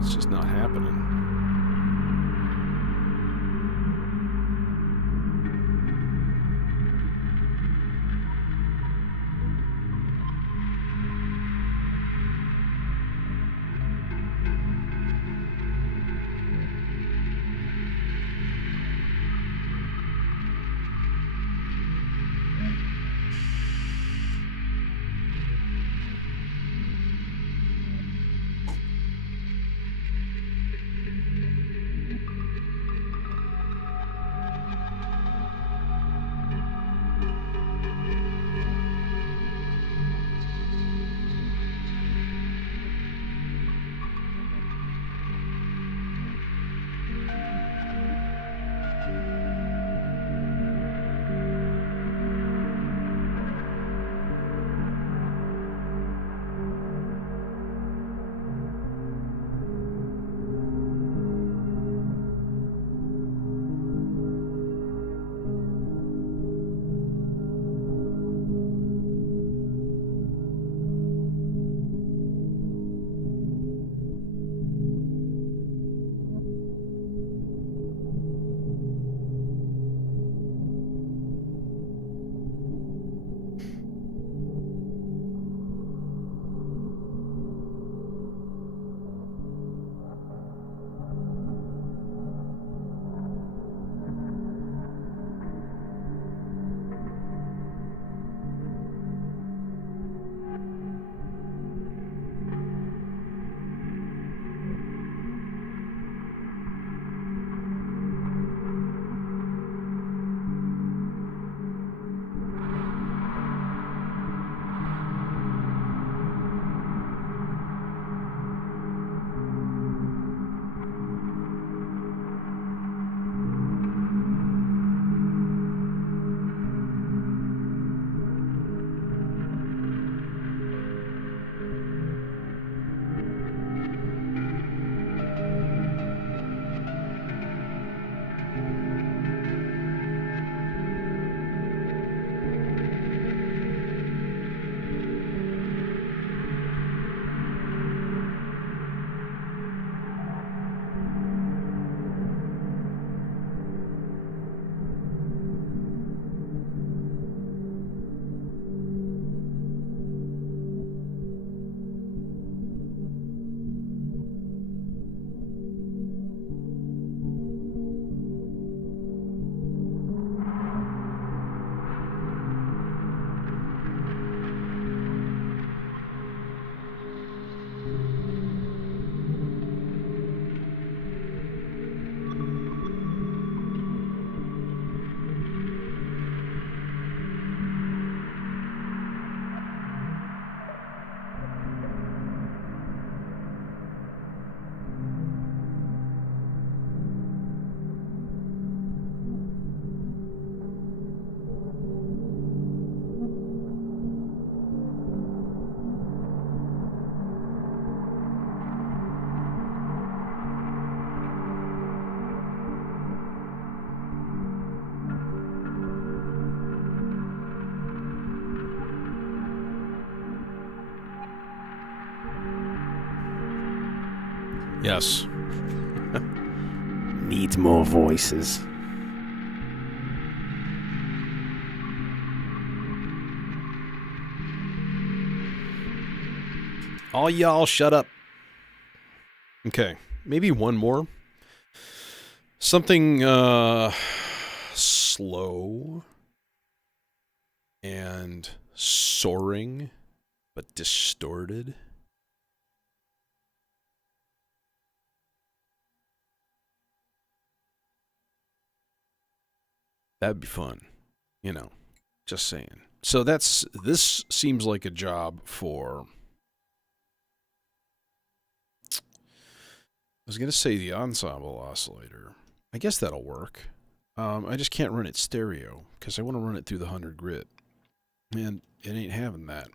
It's just not happening. Yes. Needs more voices. All y'all shut up. Okay, maybe one more. Something slow and soaring, but distorted. That'd be fun, you know, just saying. So this seems like a job for, I was going to say the ensemble oscillator. I guess that'll work. I just can't run it stereo because I want to run it through the 100 grit. And it ain't having that.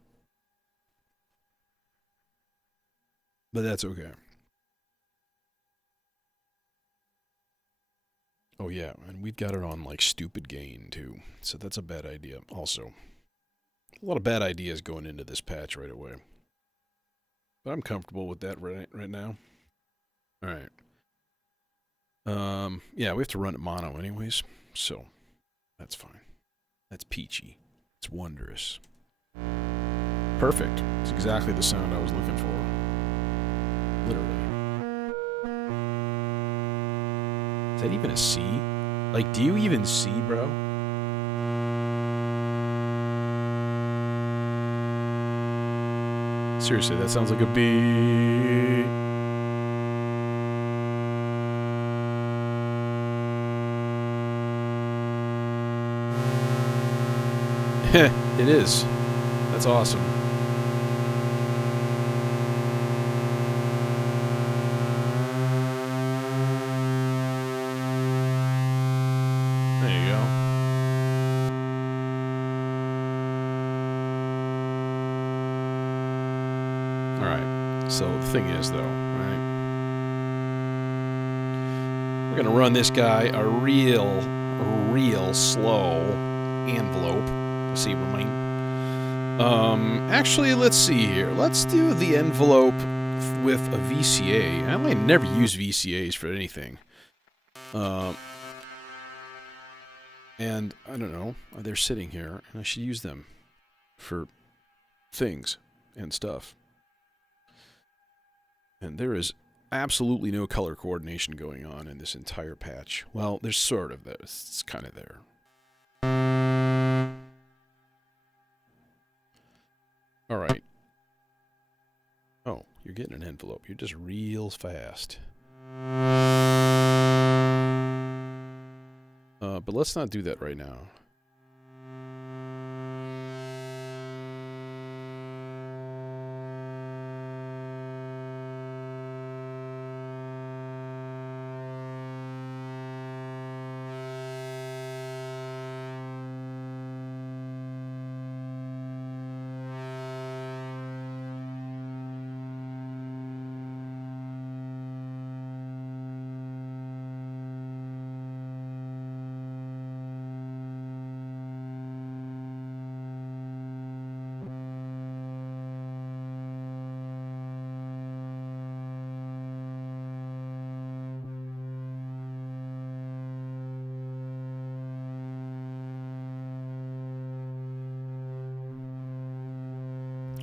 But that's okay. Oh yeah, and we've got it on like stupid gain too. So that's a bad idea also. A lot of bad ideas going into this patch right away. But I'm comfortable with that right now. All right. Yeah, we have to run it mono anyways, so that's fine. That's peachy. It's wondrous. Perfect. It's exactly the sound I was looking for. Literally. Is that even a C? Like, do you even see, bro? Seriously, that sounds like a B. It is. That's awesome. There you go. Alright. So the thing is, though, right? We're going to run this guy a real slow envelope. See what I mean? Actually, let's see here. Let's do the envelope with a VCA. I might never use VCAs for anything. And I don't know. They're sitting here, and I should use them for things and stuff. And there is absolutely no color coordination going on in this entire patch. Well, there's sort of. It's kind of there. All right. Oh, you're getting an envelope. You're just real fast. But let's not do that right now.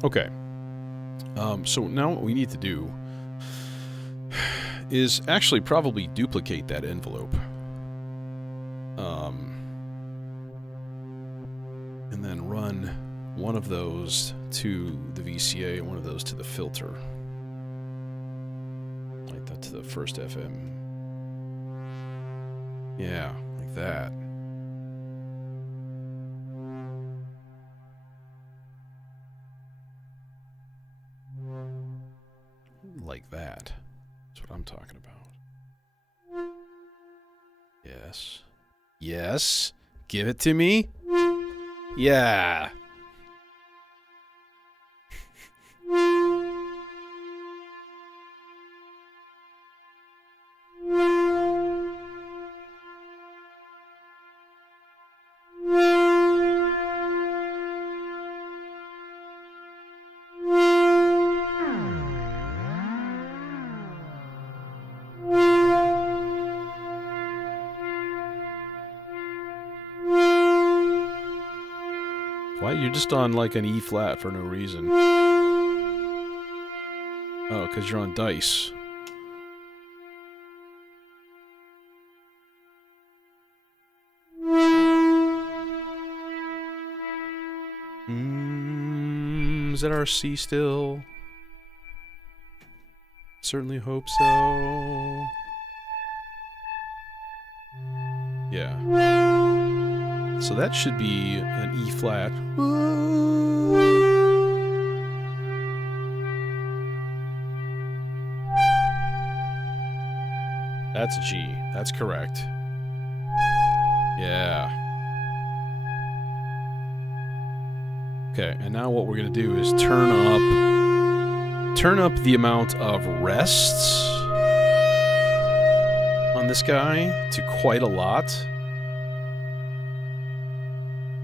Okay. So now what we need to do is actually probably duplicate that envelope. And then run one of those to the VCA and one of those to the filter. Like that to the first FM. Yeah, like that. Like that. That's what I'm talking about. Yes. Yes. Give it to me. Yeah. You're just on like an E flat for no reason. Oh, because you're on dice. Is that our C still? Certainly hope so. Yeah. So that should be an E flat. That's G. That's correct. Yeah. Okay, and now what we're going to do is turn up the amount of rests on this guy to quite a lot.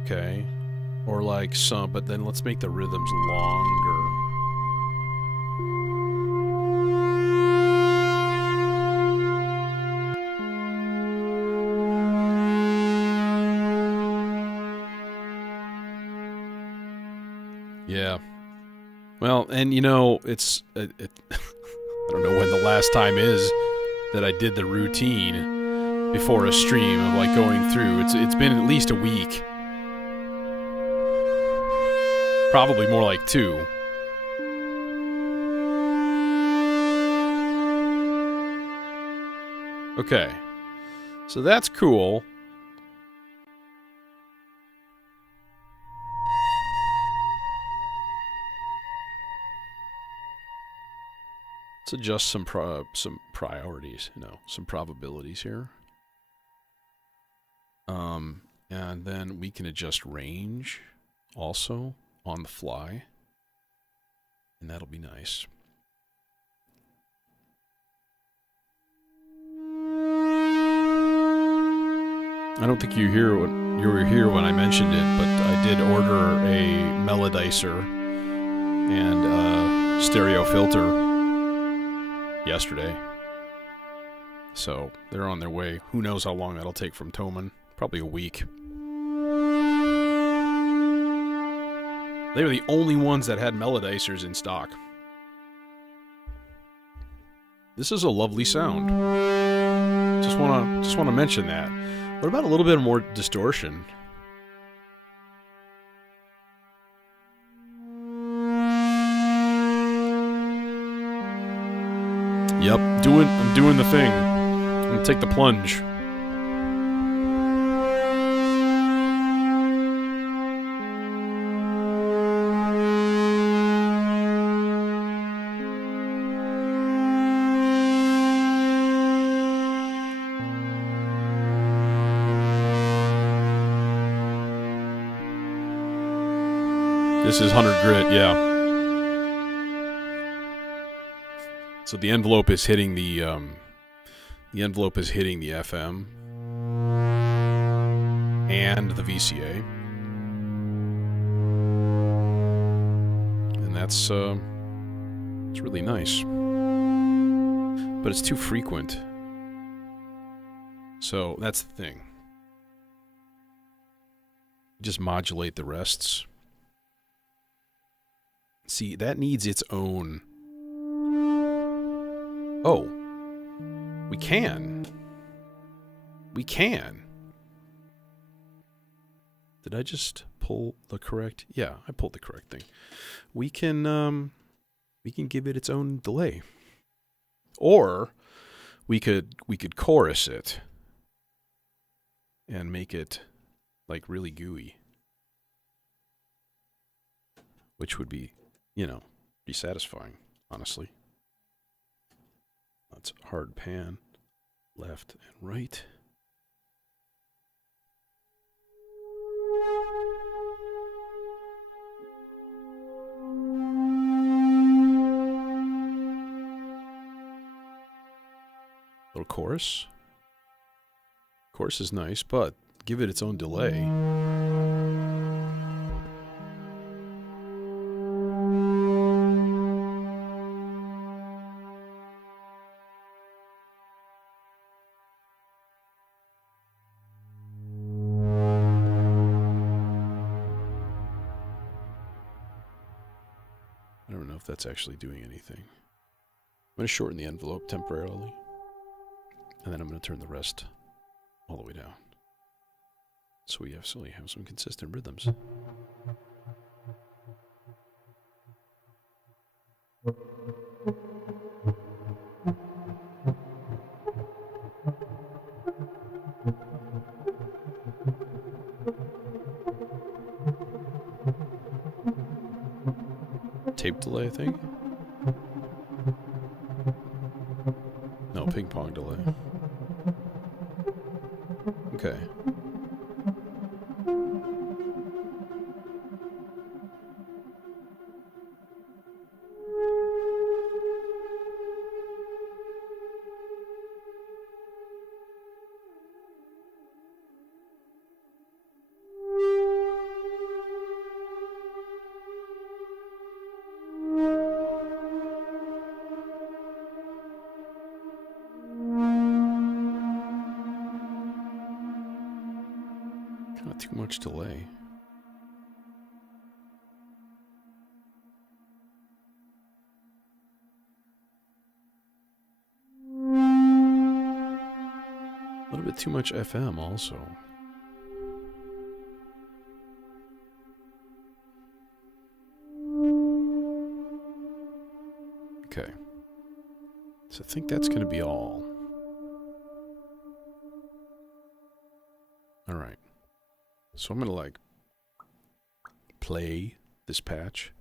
Okay. Or like some, but then let's make the rhythms longer. Yeah. Well, and you know, it's I don't know when the last time is that I did the routine before a stream of like going through. It's been at least a week. Probably more like 2. Okay. So that's cool. Let's adjust some priorities, some probabilities here. And then we can adjust range also on the fly. And that'll be nice. I don't think you were here when I mentioned it, but I did order a melodizer and a stereo filter yesterday. So they're on their way. Who knows how long that'll take from Thomann? Probably a week. They were the only ones that had melodizers in stock. This is a lovely sound. Just wanna mention that. What about a little bit more distortion? Yep, I'm doing the thing. I'm gonna take the plunge. This is 100 grit, yeah. So the envelope is hitting the FM and the VCA, and that's it's really nice, but it's too frequent. So that's the thing. Just modulate the rests. See, that needs its own. Oh. We can. Did I just pull the correct? Yeah, I pulled the correct thing. We can give it its own delay. Or we could chorus it and make it like really gooey. Which would be, be satisfying, honestly. Let's hard pan left and right. Little chorus. Chorus is nice, but give it its own delay. if that's actually doing anything. I'm going to shorten the envelope temporarily. And then I'm going to turn the rest all the way down. So we have some consistent rhythms. Tape delay, I think? No, ping pong delay. Okay. Not too much delay. A little bit too much FM also. Okay. So I think that's going to be all. All right. So I'm going to like play this patch.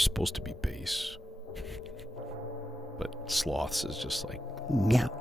supposed to be bass. But sloths is just like, Meow.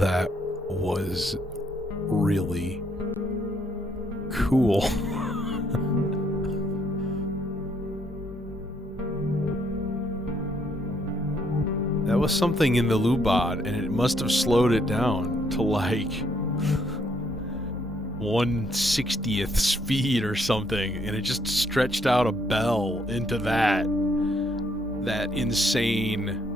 That was really cool. That was something in the Lubot, and it must have slowed it down to like 1/60th speed or something, and it just stretched out a bell into that insane.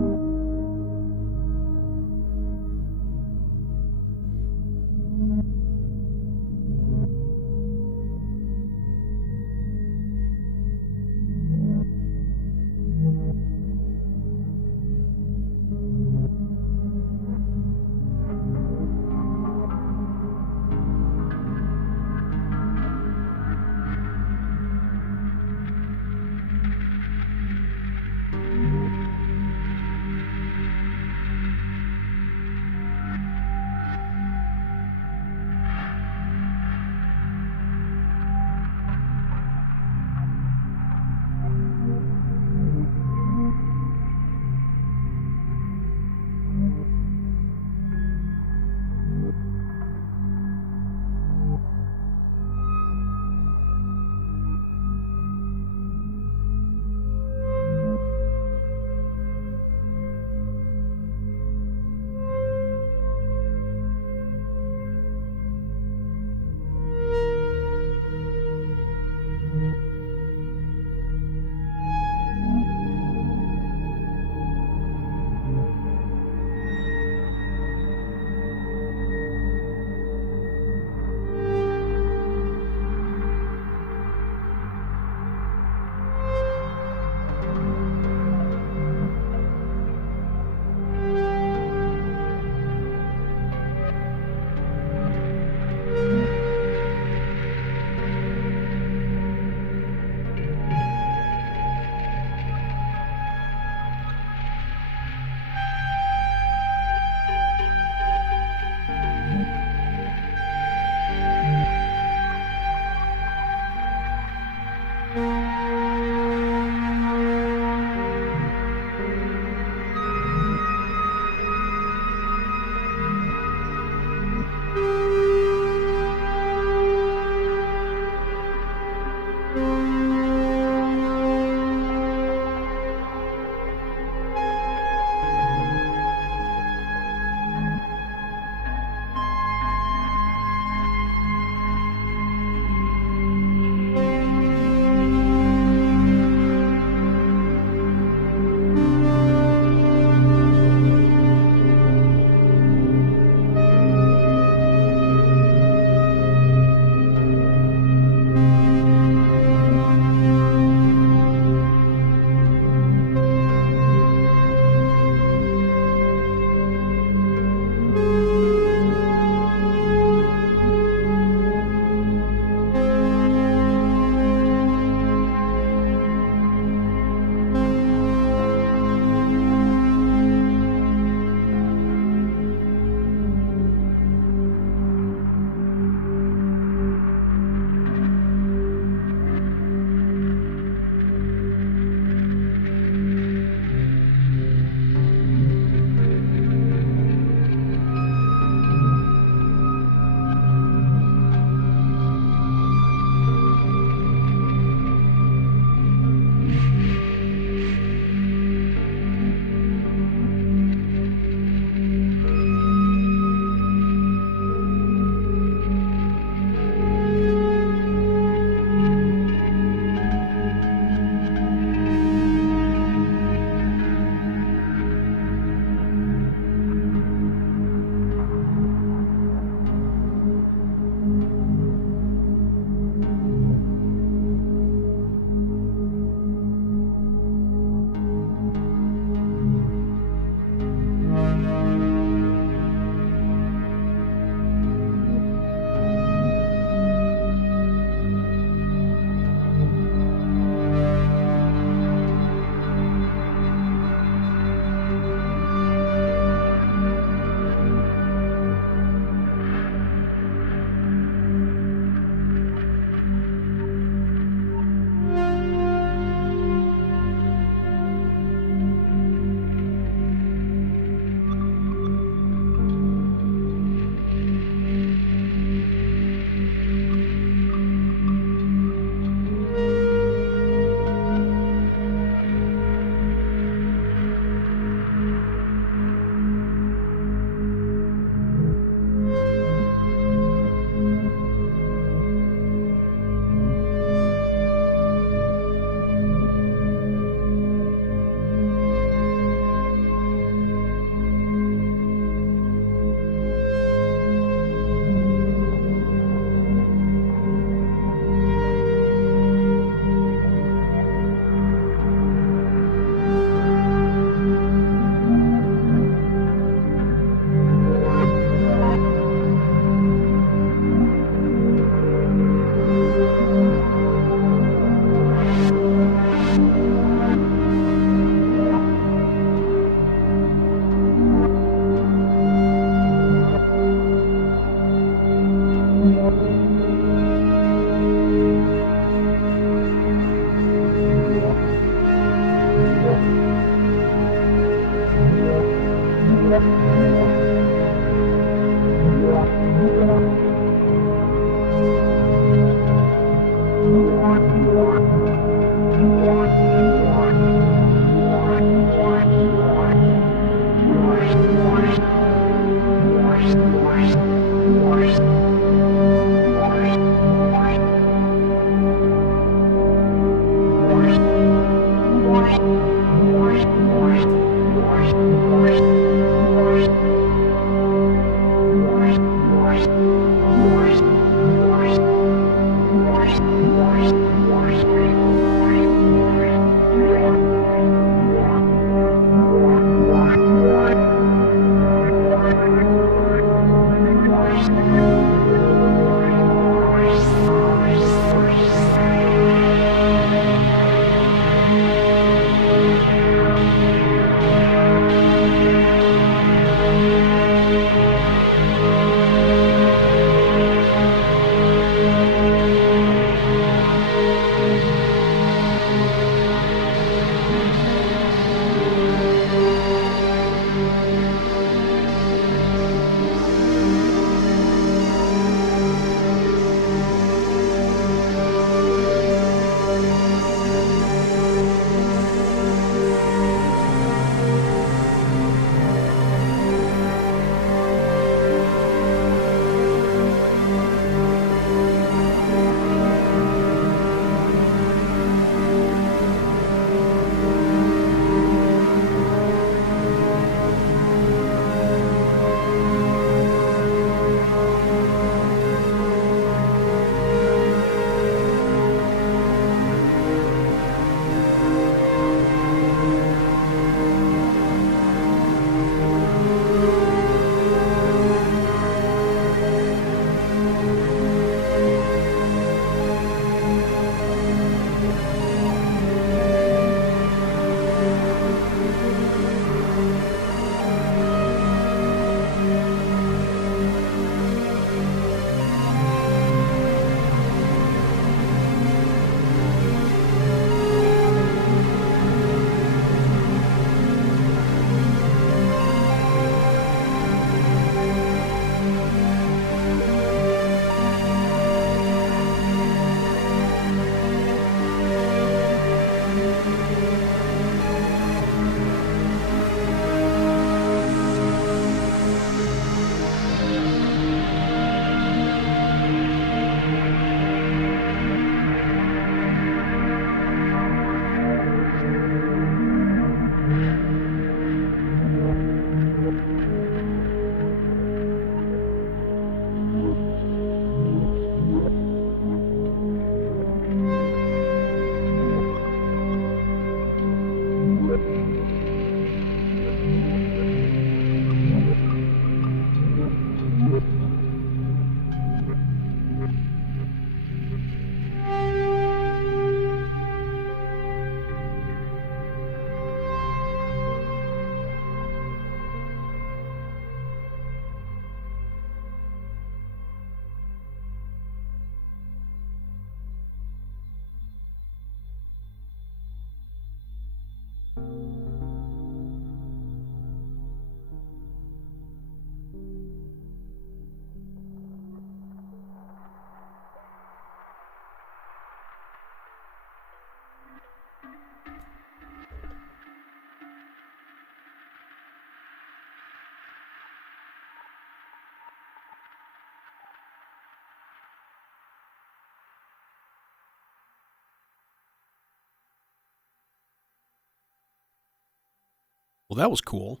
Well, that was cool.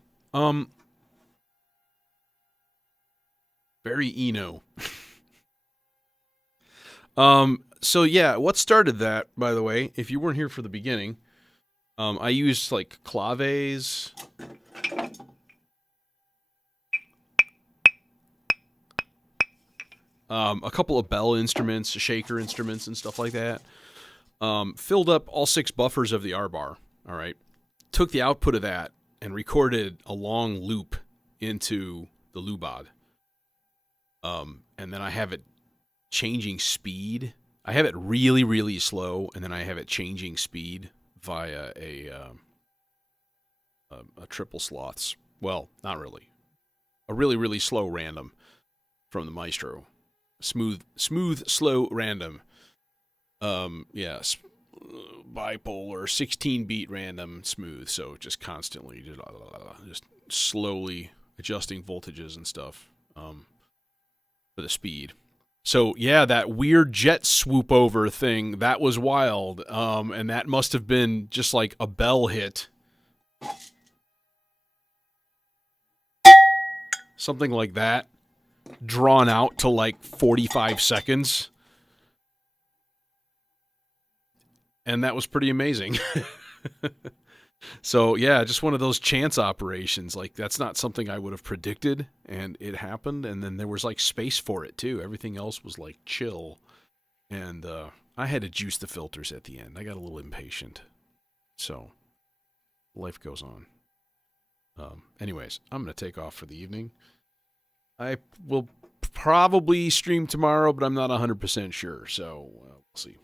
Very Eno. So yeah, what started that, by the way, if you weren't here for the beginning, I used like claves, a couple of bell instruments, shaker instruments, and stuff like that. Filled up all 6 buffers of the R bar. All right, took the output of that and recorded a long loop into the Lubod. And then I have it changing speed. I have it really, really slow, and then I have it changing speed via a triple sloths. Well, not really. A really, really slow random from the Maestro. Smooth, slow random. Bipolar, 16-beat random, smooth. So just constantly, just slowly adjusting voltages and stuff for the speed. So yeah, that weird jet swoop over thing, that was wild. And that must have been just like a bell hit. Something like that. Drawn out to like 45 seconds. And that was pretty amazing. So yeah, just one of those chance operations. Like that's not something I would have predicted, and it happened. And then there was like space for it too. Everything else was like chill, and I had to juice the filters at the end. I got a little impatient, so life goes on. Anyways, I'm gonna take off for the evening. I will probably stream tomorrow, but I'm not 100% sure, so we'll see.